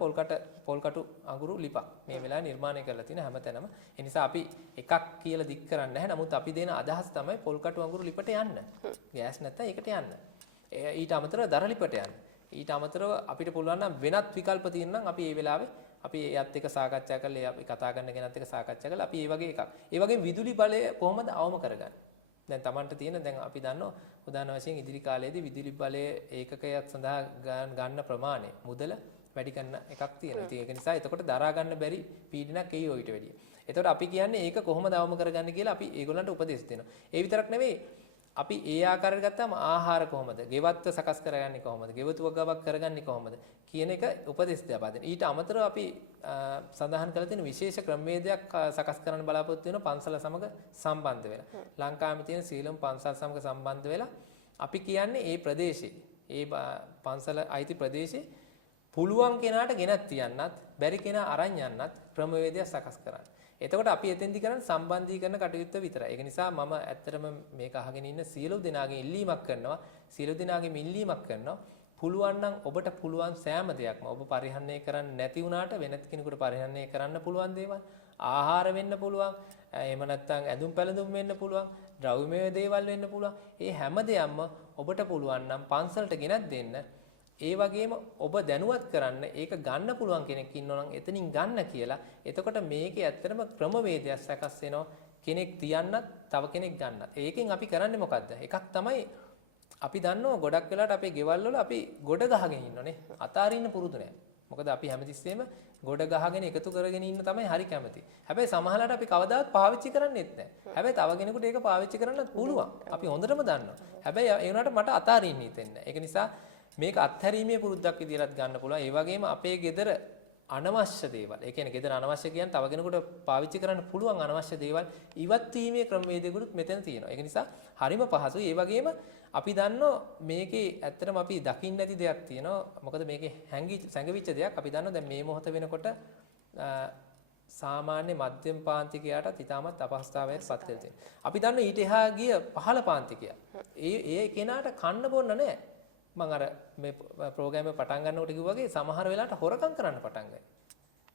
පොල්කටු අඟුරු ලිපක් මේ වෙලාවේ නිර්මාණය කරලා තියෙන හැමතැනම. ඒ නිසා අපි එකක් කියලා දික් කරන්නේ නැහැ. නමුත් අපි දෙන අදහස් තමයි පොල්කටු අඟුරු ලිපට යන්න. ගෑස් නැත්නම් ඒකට යන්න. ඊට අමතරව දර ලිපට යන්න. ඊට අමතරව අපිට පුළුවන් නම් වෙනත් විකල්ප තියෙනවා නම් අපි මේ වෙලාවේ අපි එයත් එක්ක සාකච්ඡා කරලා අපි කතා කරන කෙනත් එක්ක සාකච්ඡා කරලා අපි මේ වගේ එකක්. ඒ වගේ විදුලි බලය කොහොමද අවම කරගන්නේ? දැන් Tamanට තියෙන දැන් අපි දන්නවා උදාහරණ වශයෙන් ඉදිරි කාලයේදී විදුලි බලය ඒකකයක් සඳහා ගන්න ප්‍රමාණය මුදල වැඩි කරන එකක් තියෙනවා. ඉතින් ඒක නිසා එතකොට දරා ගන්න බැරි පීඩනයක් එයි ඔයිට වැඩිය. එතකොට අපි කියන්නේ ඒක කොහොමද අවම කරගන්නේ කියලා අපි ඒගොල්ලන්ට උපදෙස් දෙනවා. ඒ විතරක් නෙවෙයි අපි ඒ ආකාරයට ගත්තාම ආහාර කොහොමද? ගෙවත්ව සකස් කරගන්නේ කොහොමද? ගෙවතුව ගවක් කරගන්නේ කොහොමද? කියන එක උපදෙස් දෙනවා. ඊට අමතරව අපි සඳහන් කරලා තියෙන විශේෂ ක්‍රමවේදයක් සකස් කරන්න බලාපොරොත්තු වෙන පන්සල සමග සම්බන්ධ වෙලා. ලංකාවේ තියෙන සීලම් පන්සල් සමග සම්බන්ධ වෙලා අපි කියන්නේ මේ ප්‍රදේශේ, ඒ පන්සල අයිති ප්‍රදේශේ පුළුවන් කෙනාට ගෙනත් තියන්නත්, බැරි කෙනා අරන් යන්නත් ක්‍රමවේදයක් සකස් කරන්න. එතකොට අපි එතෙන්දි කරන්නේ සම්බන්ධීකරණ කටයුත්ත විතරයි. ඒක නිසා මම ඇත්තටම මේක අහගෙන ඉන්න සියලු දෙනාගෙන් ඉල්ලීමක් කරනවා. සියලු දෙනාගෙන් ඉල්ලීමක් කරනවා. පුළුවන් නම් ඔබට පුළුවන් සෑම දෙයක්ම ඔබ පරිහරණය කරන්නේ නැති වුණාට වෙනත් කෙනෙකුට පරිහරණය කරන්න පුළුවන් දේවල් ආහාර වෙන්න පුළුවන්. එහෙම නැත්නම් ඇඳුම් පැළඳුම් වෙන්න පුළුවන්. ද්‍රව්‍යමය දේවල් වෙන්න පුළුවන්. මේ හැම දෙයක්ම ඔබට පුළුවන් නම් පන්සලට ගෙනත් දෙන්න. ඒ වගේම ඔබ දැනුවත් කරන්න ඒක ගන්න පුළුවන් කෙනෙක් ඉන්නවා නම් එතනින් ගන්න කියලා. එතකොට මේකේ ඇත්තටම ක්‍රමවේදයක් සකස් වෙනවා. කෙනෙක් තියන්නත් තව කෙනෙක් ගන්නත්. ඒකෙන් අපි කරන්නේ මොකද්ද? එකක් තමයි අපි දන්නවා ගොඩක් වෙලාවට අපේ ගෙවල් වල අපි ගොඩ ගහගෙන ඉන්නෝනේ. අතාරින්න පුරුදු නැහැ. මොකද අපි හැමතිස්සෙම ගොඩ ගහගෙන එකතු කරගෙන ඉන්න තමයි හරි කැමති. හැබැයි සමහරවිට අපි කවදාවත් පාවිච්චි කරන්නේත් නැහැ. හැබැයි තව කෙනෙකුට ඒක පාවිච්චි කරන්නත් පුළුවන්. අපි හොඳටම දන්නවා. හැබැයි ඒ වුණාට මට අතාරින්න හිතෙන්නේ නැහැ. ඒක නිසා මේක අත්හැරීමේ පුරුද්දක් විදිහට ගන්න පුළුවන්. ඒ වගේම අපේ ගෙදර අනවශ්‍ය දේවල්. ඒ කියන්නේ ගෙදර අනවශ්‍ය කියන්නේ තව කෙනෙකුට පාවිච්චි කරන්න පුළුවන් අනවශ්‍ය දේවල් ඉවත් වීමේ ක්‍රමවේදයකුත් මෙතන තියෙනවා. ඒක නිසා හරිම පහසුයි. ඒ වගේම අපි දන්නවා මේකේ ඇත්තටම අපි දකින්න නැති දෙයක් තියෙනවා. මොකද මේකේ සැඟවිච්ච දෙයක් අපි දන්නවා දැන් මේ මොහොත වෙනකොට සාමාන්‍ය මධ්‍යම පාන්තිකයාටත් ඉතාමත් අපහසුතාවයට පත් වෙලා තියෙනවා. අපි දන්න ඊට එහා ගිය පහළ පාන්තිකයා. ඒ කෙනාට කන්න බොන්න නැහැ. මම අර මේ ප්‍රෝග්‍රෑම් එක පටන් ගන්නකොට කිව්වා වගේ සමහර වෙලාවට හොරකම් කරන්න පටන් ගන්නවා.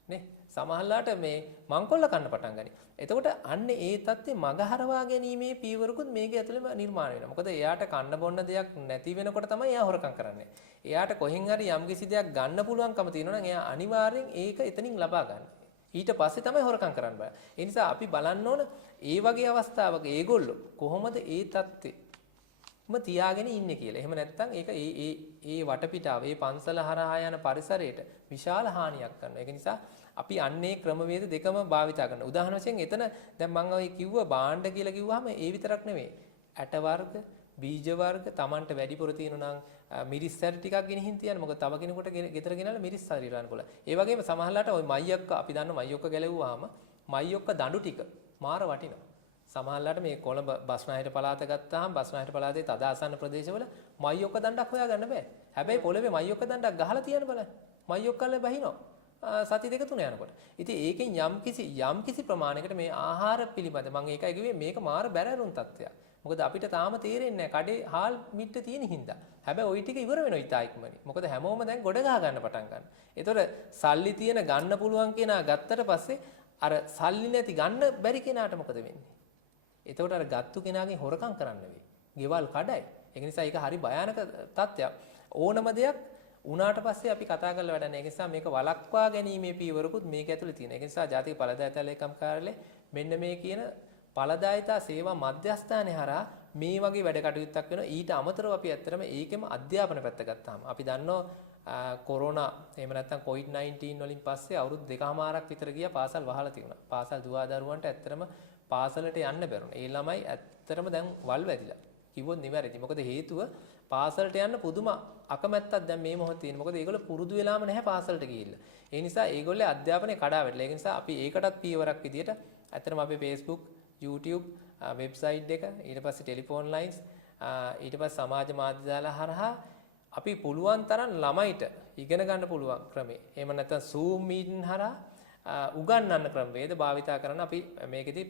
නේ? සමහරලාට මේ මංකොල්ල කන්න පටන් ගනි. එතකොට අන්න ඒ தත්ත්වේ මගහරවා ගැනීමේ පීවරකුත් මේක ඇතුළේම නිර්මාණය වෙනවා. මොකද එයාට කන්න බොන්න දෙයක් නැති වෙනකොට තමයි එයා හොරකම් කරන්නේ. එයාට කොහෙන් හරි යම්කිසි දෙයක් ගන්න පුළුවන්කම තියෙනවා නම් එයා අනිවාර්යෙන් ඒක එතනින් ලබා ගන්නවා. ඊට පස්සේ තමයි හොරකම් කරන්න බෑ. ඒ නිසා අපි බලන්න ඕන ඒ වගේ අවස්ථාවක ඒගොල්ලෝ කොහොමද ඒ தත්ත්වෙම තියාගෙන ඉන්නේ කියලා. එහෙම නැත්නම් ඒක ඒ වටපිටාව, ඒ පන්සල හරහා යන පරිසරයට විශාල හානියක් කරනවා. ඒක නිසා අපි අන්නේ ක්‍රමවේද දෙකම භාවිතා කරනවා. උදාහරණ වශයෙන් එතන දැන් මම ඔය කිව්ව භාණ්ඩ කියලා කිව්වහම ඒ විතරක් නෙමෙයි. ඇට වර්ග, බීජ වර්ග Tamanට වැඩිපුර තියෙනවා නම් මිරිස් සැරි ටිකක් ගෙනihin තියන්න. මොකද තව කෙනෙකුට ගෙදර ගෙනල්ලා මිරිස් සැරි රාන්න පුළුවන්. ඒ වගේම සමහරලාට ওই මයියක්ක අපි දන්න මයියක්ක ගැලවුවාම මයියක්ක දඬු ටික මාර වටිනවා. සමහරලාට මේ කොළඹ බස්නාහිර පළාත ගත්තාම බස්නාහිර පළාතේ තද ආසන්න ප්‍රදේශවල මයියක්ක දණ්ඩක් හොයාගන්න බෑ. හැබැයි පොළවේ මයියක්ක දණ්ඩක් ගහලා තියන්න බලන්න. මයියක්කල්ල බහිනවා. සති දෙක තුන යනකොට. ඉතින් ඒකෙන් යම්කිසි ප්‍රමාණයකට මේ ආහාර පිළිබඳ මම ඒකයි කිව්වේ මේක මාර බැරෑරුම් තත්ත්වයක්. මොකද අපිට තාම තේරෙන්නේ නැහැ කඩේ හාල් මිට්ට තියෙන හින්දා. හැබැයි ওই ටික ඉවර වෙනවා ඉතා ඉක්මනින්. මොකද හැමෝම දැන් ගොඩ ගහ ගන්න පටන් ගන්නවා. ඒතොර සල්ලි තියෙන ගන්න පුළුවන් කෙනා ගත්තට පස්සේ අර සල්ලි නැති ගන්න බැරි කෙනාට මොකද වෙන්නේ? ඒතකොට අර ගත්තු කෙනාගෙන් හොරකම් කරන්න වෙයි. ගෙවල් කඩයි. ඒක නිසා ඒක හරි භයානක තත්ත්වයක්. ඕනම දෙයක් උනාට පස්සේ අපි කතා කරලා වැඩ නැහැ. ඒ නිසා මේක වළක්වා ගැනීමේ පීවරකුත් මේක ඇතුලේ තියෙනවා. ඒ නිසා ජාතික පළදායිතා ලේකම් කාර්යාලය මෙන්න මේ කියන පළදායිතා සේවා මධ්‍යස්ථානය හරහා මේ වගේ වැඩ කටයුත්තක් වෙනවා. ඊට අමතරව අපි ඇත්තටම ඒකෙම අධ්‍යාපන පැත්ත ගත්තාම අපි දන්නවා කොරෝනා එහෙම නැත්නම් COVID-19 වලින් පස්සේ අවුරුදු 2කමාරක් විතර ගියා පාසල් වහලා තිබුණා. පාසල් දුවා දරුවන්ට ඇත්තටම පාසලට යන්න බැරුණා. ඒ ළමයි ඇත්තටම දැන් වල් වැදිලා. කිව්වොත් නිවැරදි. මොකද හේතුව පාසලට යන්න පුදුම අකමැත්තක් දැන් මේ මොහොතේ තියෙන. මොකද ඒගොල්ලෝ පුරුදු වෙලාම නැහැ පාසලට ගිහිල්ලා. ඒ නිසා ඒගොල්ලේ අධ්‍යාපනය කඩා වැටලා. ඒ නිසා අපි ඒකටත් පීවරක් විදියට ඇත්තටම අපේ Facebook, YouTube, වෙබ්සයිට් එක, ඊට පස්සේ ටෙලිෆෝන් ලයින්ස්, ඊට පස්සේ සමාජ මාධ්‍ය දාලා හරහා අපි පුළුවන් තරම් ළමයිට ඉගෙන ගන්න පුළුවන් ක්‍රමේ. එහෙම නැත්නම් Zoom meeting හරහා උගන්වන්න ක්‍රමවේද භාවිතා කරන අපි මේකෙදි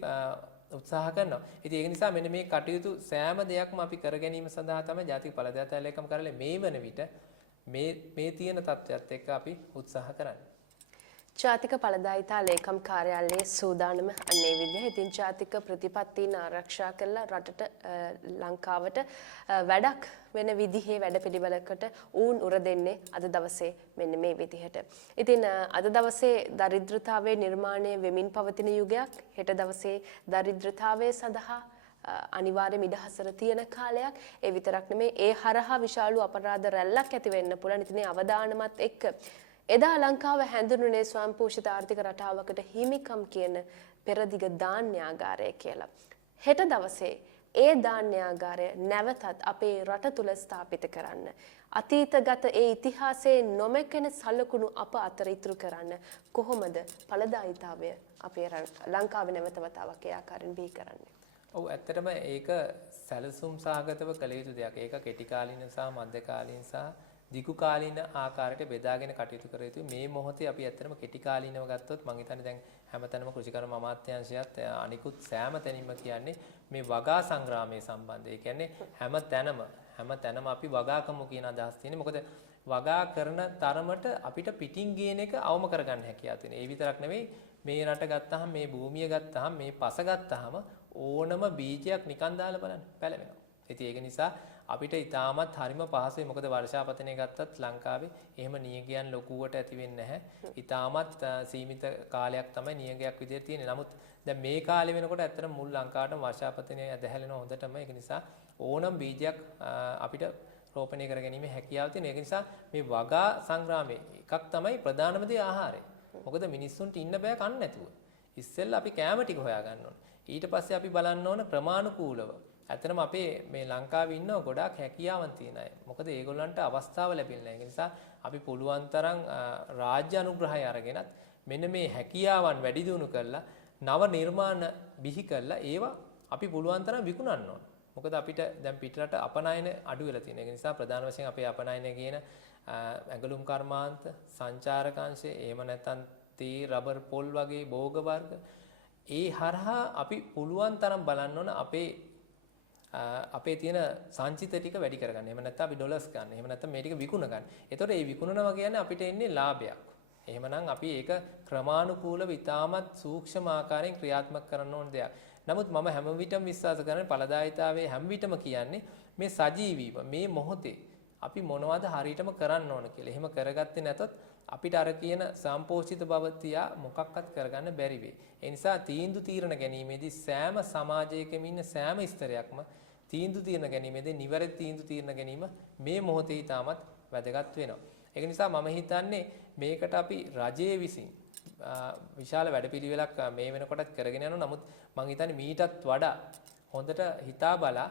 උත්සාහ කරනවා. ඉතින් ඒක නිසා මෙන්න මේ කටයුතු සෑම දෙයක්ම අපි කර ගැනීම සඳහා තමයි ජාතික පළදායිතා ලේකම් කාර්යාලය මේ වන විට මේ තියෙන තත්ත්වයක් එක්ක අපි උත්සාහ කරන්නේ. ජාතික පළදායිතා ලේකම් කාර්යාලයේ සූදානම අන්නේ විදිහ. ඉතින් ජාතික ප්‍රතිපත්තීන් ආරක්ෂා කරලා රටට ලංකාවට වැඩක් වෙන විදිහේ වැඩපිළිවෙලකට ඌන් උර දෙන්නේ අද දවසේ මෙන්න මේ විදිහට. ඉතින් අද දවසේ දරිද්‍රතාවයේ නිර්මාණය වෙමින් පවතින යුගයක්. හෙට දවසේ දරිද්‍රතාවය සඳහා අනිවාර්ය මිදහසර තියෙන කාලයක්. ඒ විතරක් නෙමෙයි ඒ හරහා විශාල අපරාධ රැල්ලක් ඇති වෙන්න පුළුවන්. ඉතින් අවදානමත් එක්ක එදා ලංකාව හැඳුනුනේ ස්වයංපෝෂිත ආර්ථික රටාවකට හිමිකම් කියන පෙරදිග ධාන්‍යාගාරය කියලා. හෙට දවසේ ඒ ධාන්‍යාගාරය නැවතත් අපේ රට තුල ස්ථාපිත කරන්න. අතීතගත ඒ ඉතිහාසයේ නොමැකෙන සලකුණු අප අතර ඉතුරු කරන්න කොහොමද පළදායිතාවය අපේ ලංකාවේ නැවත වතාවක් ඒ ආකාරයෙන් බිහි කරන්නේ? ඔව් ඇත්තටම ඒක සැලසුම් සහගතව කළ යුතු දෙයක්. ඒක කෙටි කාලීන සහ මධ්‍ය කාලීන සහ දිගු කාලීන ආකාරයට බෙදාගෙන කටයුතු කර යුතුයි. මේ මොහොතේ අපි ඇත්තටම කෙටි කාලීනව ගත්තොත් මම හිතන්නේ දැන් හැමතැනම කෘෂිකර්ම අමාත්‍යාංශයත් අනිකුත් සෑම තැනින්ම කියන්නේ මේ වගා සංග්‍රාමයේ සම්බන්ධය. ඒ කියන්නේ හැමතැනම අපි වගාකමු කියන අදහස් තියෙන්නේ. මොකද වගා කරන තරමට අපිට පිටින් ගේන එක අවම කරගන්න හැකියාව තියෙනවා. ඒ විතරක් නෙවෙයි මේ රට ගත්තාම මේ භූමිය ගත්තාම මේ පස ගත්තාම ඕනම බීජයක් නිකන් දාලා බලන්න පැලවෙනවා. ඉතින් ඒක නිසා අපිට ඊටමත් හරිම පහසුයි. මොකද වර්ෂාපතනය ගත්තත් ලංකාවේ එහෙම නියගයන් ලොකුවට ඇති වෙන්නේ නැහැ. ඊටමත් සීමිත කාලයක් තමයි නියගයක් විදිහට තියෙන්නේ. නමුත් දැන් මේ කාලේ වෙනකොට ඇත්තටම මුල් ලංකාවටම වර්ෂාපතනය ඇදහැලෙනවා හොඳටම. ඒක නිසා ඕනම බීජයක් අපිට රෝපණය කරගැනීමේ හැකියාව තියෙන. ඒක නිසා මේ වගා සංග්‍රාමයේ එකක් තමයි ප්‍රධානම දේ ආහාරය. මොකද මිනිස්සුන්ට ඉන්න බෑ කන්න නැතුව. ඉස්සෙල්ලා අපි කෑම ටික හොයා ගන්න ඕන. ඊට පස්සේ අපි බලන්න ඕන ක්‍රමානුකූලව. ඇත්තටම අපේ මේ ලංකාවේ ඉන්න ගොඩාක් හැකියාවන් තියෙන අය. මොකද ඒගොල්ලන්ට අවස්ථාව ලැබෙන්නේ නැහැ. ඒ නිසා අපි පුළුවන් තරම් රාජ්‍ය අනුග්‍රහය අරගෙනත් මෙන්න මේ හැකියාවන් වැඩි දියුණු කරලා නව නිර්මාණ බිහි කරලා ඒවා අපි පුළුවන් තරම් විකුණන්න ඕන. මොකද අපිට දැන් පිටරට අපනයන අඩු වෙලා තියෙන. ඒ නිසා ප්‍රධාන වශයෙන් අපේ අපනයන කියන ඇඟලුම් කර්මාන්ත, සංචාරකාංශය, එහෙම නැත්නම් තේ, රබර්, පොල් වගේ භෝග වර්ග ඒ හරහා අපි පුළුවන් තරම් බලන්න ඕන අපේ තියෙන සංචිත ටික වැඩි කරගන්න. එහෙම නැත්නම් අපි ඩොලර්ස් ගන්න. එහෙම නැත්නම් මේ ටික විකුණ ගන්න. එතකොට මේ විකුණනවා කියන්නේ අපිට එන්නේ ලාභයක්. එහෙමනම් අපි ඒක ක්‍රමානුකූලව ඉතාමත් සූක්ෂම ආකාරයෙන් ක්‍රියාත්මක කරන්න ඕන දෙයක්. නමුත් මම හැම විටම විශ්වාස කරන්නේ ඵලදායීතාවයේ හැම විටම කියන්නේ මේ සජීවීව මේ මොහොතේ අපි මොනවද හරියටම කරන්න ඕන කියලා. එහෙම කරගත්තේ නැතොත් අපිට අර කියන සම්පෝෂිත බව තියා මොකක්වත් කරගන්න බැරි වෙයි. ඒ නිසා තීන්දුව తీරන ගැනීමේදී සෑම සමාජයකම ඉන්න සෑම ස්තරයක්ම තීන්දුව తీරන ගැනීමේදී නිවැරදි තීන්දුව తీරන ගැනීම මේ මොහොතේ තාමත් වැදගත් වෙනවා. ඒක නිසා මම හිතන්නේ මේකට අපි රජයේ විසින් විශාල වැඩපිළිවෙලක් මේ වෙනකොටත් කරගෙන යනවා. නමුත් මම හිතන්නේ මීටත් වඩා හොඳට හිතා බලා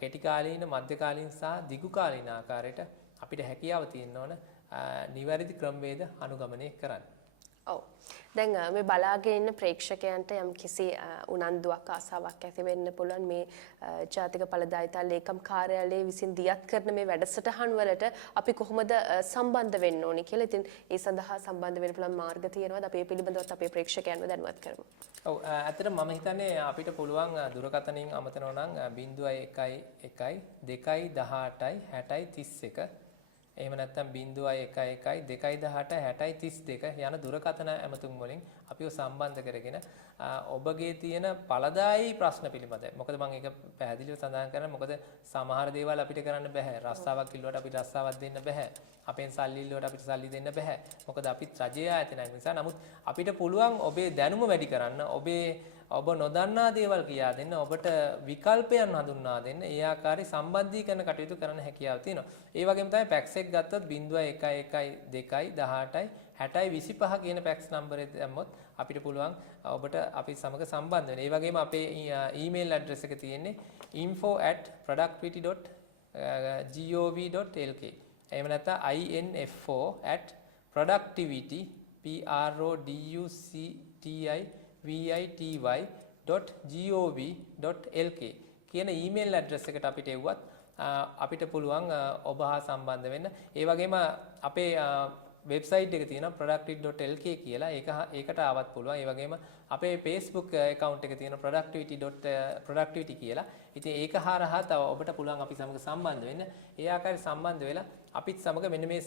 කෙටි කාලීන, මධ්‍ය කාලීන සහ දිගු කාලීන ආකාරයට අපිට හැකියාව තියෙන්න ඕන නිවැරදි ක්‍රමවේද අනුගමනය කරන්න. ඔව්. දැන් මේ බලාගෙන ඉන්න ප්‍රේක්ෂකයන්ට යම් කිසි උනන්දුවක් ආසාවක් ඇති වෙන්න පුළුවන් මේ ජාතික ඵලදායීතා ලේකම් කාර්යාලයේ විසින් දියත් කරන මේ වැඩසටහන් වලට අපි කොහොමද සම්බන්ධ වෙන්න ඕනි කියලා. ඉතින් ඒ සඳහා සම්බන්ධ වෙන්න පුළුවන් මාර්ග තියෙනවාද? අපි මේ පිළිබඳවත් අපේ ප්‍රේක්ෂකයන්ව දැනුවත් කරමු. ඔව් ඇත්තටම මම හිතන්නේ අපිට පුළුවන් දුරකථනයෙන් අමතනවා නම් 011 218 60 31 එහෙම නැත්නම් 011 218 60 32 යන දුරකථන ඇමතුම් වලින් අපිව සම්බන්ධ කරගෙන ඔබගේ තියෙන ඵලදායී ප්‍රශ්න පිළිබඳව. මොකද මම ඒක පැහැදිලිව සඳහන් කරනවා. මොකද සමහර දේවල් අපිට කරන්න බෑ. රස්සාවක් ඉල්ලුවට අපිට රස්සාවක් දෙන්න බෑ. අපෙන් සල්ලි ඉල්ලුවට අපිට සල්ලි දෙන්න බෑ. මොකද අපිත් රජයේ ආයතනයක් නිසා. නමුත් අපිට පුළුවන් ඔබේ දැනුම වැඩි කරන්න, ඔබ නොදන්නා දේවල් කියා දෙන්න, ඔබට විකල්පයන් හඳුන්වා දෙන්න, ඒ ආකාරي සම්බන්ධීකරණ කටයුතු කරන්න හැකියාව තියෙනවා. ඒ වගේම තමයි පැක්ස් එක ගත්තොත් 011 218 60 25 කියන පැක්ස් නම්බරේ දැම්මොත් අපිට පුළුවන් ඔබට අපි සමග සම්බන්ධ වෙන්න. ඒ වගේම අපේ ඊමේල් ඇඩ්‍රස් එක තියෙන්නේ info@productivity.gov.lk. එහෙම නැත්නම් info@productivity.gov.lk කියන ඊමේල් ඇඩ්‍රස් එකට අපිට එව්වත් අපිට පුළුවන් ඔබ හා සම්බන්ධ වෙන්න. ඒ වගේම අපේ වෙබ්සයිට් එක තියෙනවා productivity.lk කියලා. ඒකට ආවත් පුළුවන්. ඒ වගේම අපේ Facebook account එක තියෙනවා productivity කියලා. ඉතින් ඒක හරහා තව ඔබට පුළුවන් අපි සමග සම්බන්ධ වෙන්න. ඒ ආකාරයෙන් සම්බන්ධ වෙලා අපිත් සමග මෙන්න මේ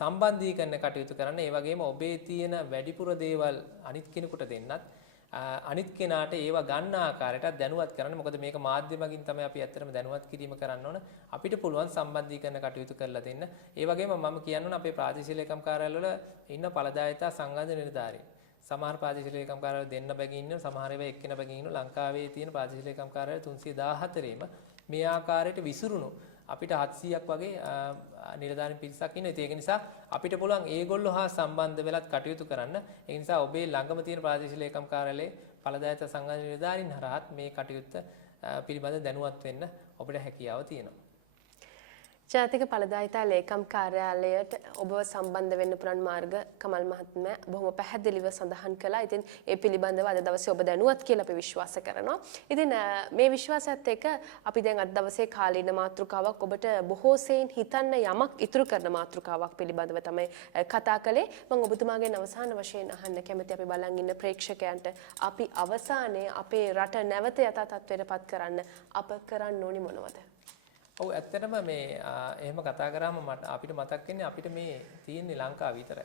සම්බන්ධීකරණ කටයුතු කරන්න. ඒ වගේම ඔබේ තියෙන වැඩිපුර දේවල් අනිත් කෙනෙකුට දෙන්නත් අනිත් කෙනාට ඒවා ගන්න ආකාරයට දැනුවත් කරන්න. මොකද මේක මාධ්‍යමකින් තමයි අපි ඇත්තටම දැනුවත් කිරීම කරන්න ඕන. අපිට පුළුවන් සම්බන්ධීකරණ කටයුතු කරලා දෙන්න. ඒ වගේම මම කියන්න ඕන අපේ ප්‍රාදේශීය ලේකම් කාර්යාලවල ඉන්න ඵලදායීතා සංගන්ධ නිලධාරීන්. සමහර ප්‍රාදේශීය ලේකම් කාර්යාලවල දෙන්න බැගින් ඉන්නවා. සමහර ඒවා එක්කෙනා බැගින් ඉන්නවා. ලංකාවේ තියෙන ප්‍රාදේශීය ලේකම් කාර්යාල 314ෙම මේ ආකාරයට විසිරුණු අපිට 700ක් වගේ නිලධාරීන් පිරිසක් ඉන්නවා. ඒක නිසා අපිට පුළුවන් ඒගොල්ලෝ හා සම්බන්ධ වෙලත් කටයුතු කරන්න. ඒ නිසා ඔබේ ළඟම තියෙන ප්‍රාදේශීය ලේකම් කාර්යාලයේ ඵලදායීතා සංගම් නිලධාරීන් හරහාත් මේ කටයුත්ත පිළිබඳ දැනුවත් වෙන්න ඔබට හැකියාව තියෙනවා. ජාතික ඵලදායීතා ලේකම් කාර්යාලයට ඔබව සම්බන්ධ වෙන්න පුළුවන් මාර්ග කමල් මහත්මයා බොහොම පැහැදිලිව සඳහන් කළා. ඉතින් ඒ පිළිබඳව අද දවසේ ඔබ දැනුවත් කියලා අපි විශ්වාස කරනවා. ඉතින් මේ විශ්වාසයත් එක්ක අපි දැන් අද දවසේ කාලීන මාතෘකාවක් ඔබට බොහෝ සෙයින් හිතන්න යමක් ඉතුරු කරන මාතෘකාවක් පිළිබඳව තමයි කතා කළේ. මම ඔබතුමාගෙන් අවසාන වශයෙන් අහන්න කැමති අපි බලන් ඉන්න ප්‍රේක්ෂකයන්ට අපි අවසානයේ අපේ රට නැවත යථා තත්ත්වයටපත් කරන්න අප කරන්න ඕනි මොනවද? ඔව් ඇත්තටම මේ එහෙම කතා කරාම අපිට මතක් වෙන්නේ අපිට මේ තියෙන්නේ ලංකාව විතරයි.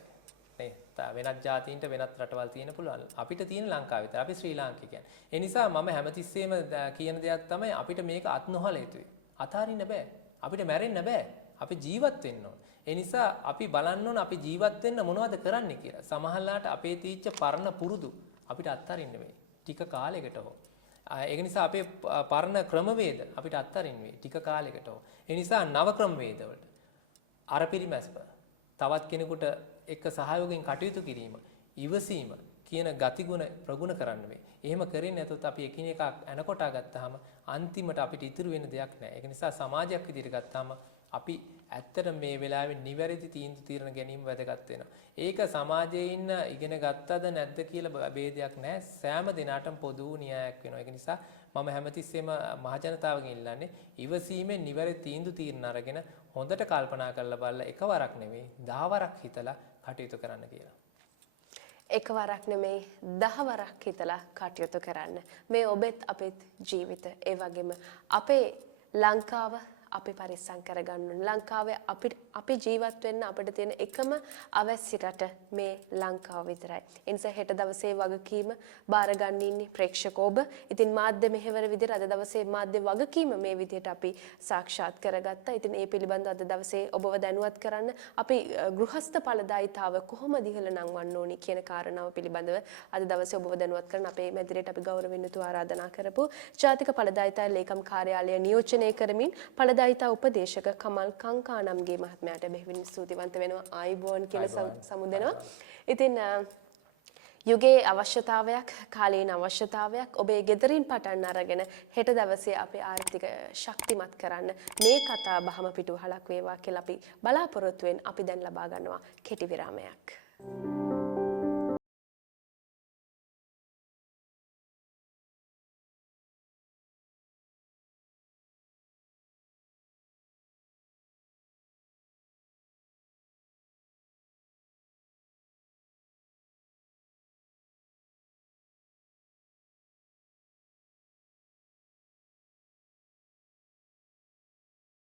නේ. වෙනත් ජාතීන්ට වෙනත් රටවල් තියෙන පුළුවන්. අපිට තියෙන ලංකාව විතරයි. අපි ශ්‍රී ලාංකිකයන්. ඒ නිසා මම හැමතිස්සෙම කියන දෙයක් තමයි අපිට මේක අත් නොහල යුතුයි. අතාරින්න බෑ. අපිට මැරෙන්න බෑ. අපි ජීවත් වෙන්න ඕන. ඒ නිසා අපි බලන්න ඕන අපි ජීවත් වෙන්න මොනවද කරන්න කියලා. සමහරලාට අපේ තීච්ච පරණ පුරුදු අපිට අත්හරින්න වෙයි. ටික කාලයකට හෝ ඒක නිසා අපේ පරණ ක්‍රමවේද අපිට අත්හරින්න වෙයි ටික කාලයකට හෝ. ඒ නිසා නව ක්‍රමවේද වලට අර පිළිමැස්ම තවත් කෙනෙකුට එක්ක සහයෝගයෙන් කටයුතු කිරීම, ඉවසීම කියන ගතිගුණ ප්‍රගුණ කරන්න වෙයි. එහෙම කරන්නේ නැතොත් අපි එකිනෙක අනකොටා ගත්තාම අන්තිමට අපිට ඉතුරු වෙන දෙයක් නැහැ. ඒක නිසා සමාජයක් විදිහට ගත්තාම අපි ඇත්තට මේ වෙලාවේ නිවැරදි තීන්දුව తీරන ගැනීම වැදගත් වෙනවා. ඒක සමාජයේ ඉන්න ඉගෙන ගත්තද නැද්ද කියලා ભેදයක් නැහැ. සෑම දිනාටම පොදු න්‍යායක් වෙනවා. ඒක නිසා මම හැමතිස්සෙම මහජනතාවගෙන් ඉල්ලන්නේ ඉවසීමෙන් නිවැරදි තීන්දුව తీරන අරගෙන හොඳට කල්පනා කරලා බලලා එකවරක් නෙවෙයි 10 වරක් හිතලා කටයුතු කරන්න කියලා. එකවරක් නෙමෙයි 10 වරක් හිතලා කටයුතු කරන්න. මේ ඔබෙත් අපෙත් ජීවිත. ඒ වගේම අපේ ලංකාව අපි පරිස්සම් කරගන්න ඕන. ලංකාවේ අපි ජීවත් වෙන්න අපිට තියෙන එකම අවශ්‍ය රට මේ ලංකාව විතරයි. ඒ නිසා හෙට දවසේ වගකීම බාර ගන්න ඉන්නේ ප්‍රේක්ෂක ඔබ. ඉතින් මාධ්‍ය මෙහෙවර විදිහට අද දවසේ මාධ්‍ය වගකීම මේ විදිහට අපි සාක්ෂාත් කරගත්තා. ඉතින් ඒ පිළිබඳව අද දවසේ ඔබව දැනුවත් කරන්න අපි ගෘහස්ත ඵලදායිතාව කොහොමද ඉහළ නංවන්න ඕනි කියන කාරණාව පිළිබඳව අද දවසේ ඔබව දැනුවත් කරන අපේ මැදිරියට අපි ගෞරවයෙන් යුතුව ආරාධනා කරපු ජාතික ඵලදායිතා ලේකම් කාර්යාලය නියෝජනය කරමින් ඵලදායිතා උපදේශක කමල් කංකානම්ගේ මහත්මයාට බෙහෙවින් ස්තුතිවන්ත වෙනවා. ආයුබෝවන් කියලා සමුදෙනවා. ඉතින් යුගයේ අවශ්‍යතාවයක්, කාලීන අවශ්‍යතාවයක් ඔබේ ගෙදරින් පටන් අරගෙන හෙට දවසේ අපේ ආර්ථික ශක්තිමත් කරන්න මේ කතා බහම පිටුවහලක් වේවා කියලා අපි බලාපොරොත්තු වෙන අපි දැන් ලබා ගන්නවා කෙටි විරාමයක්.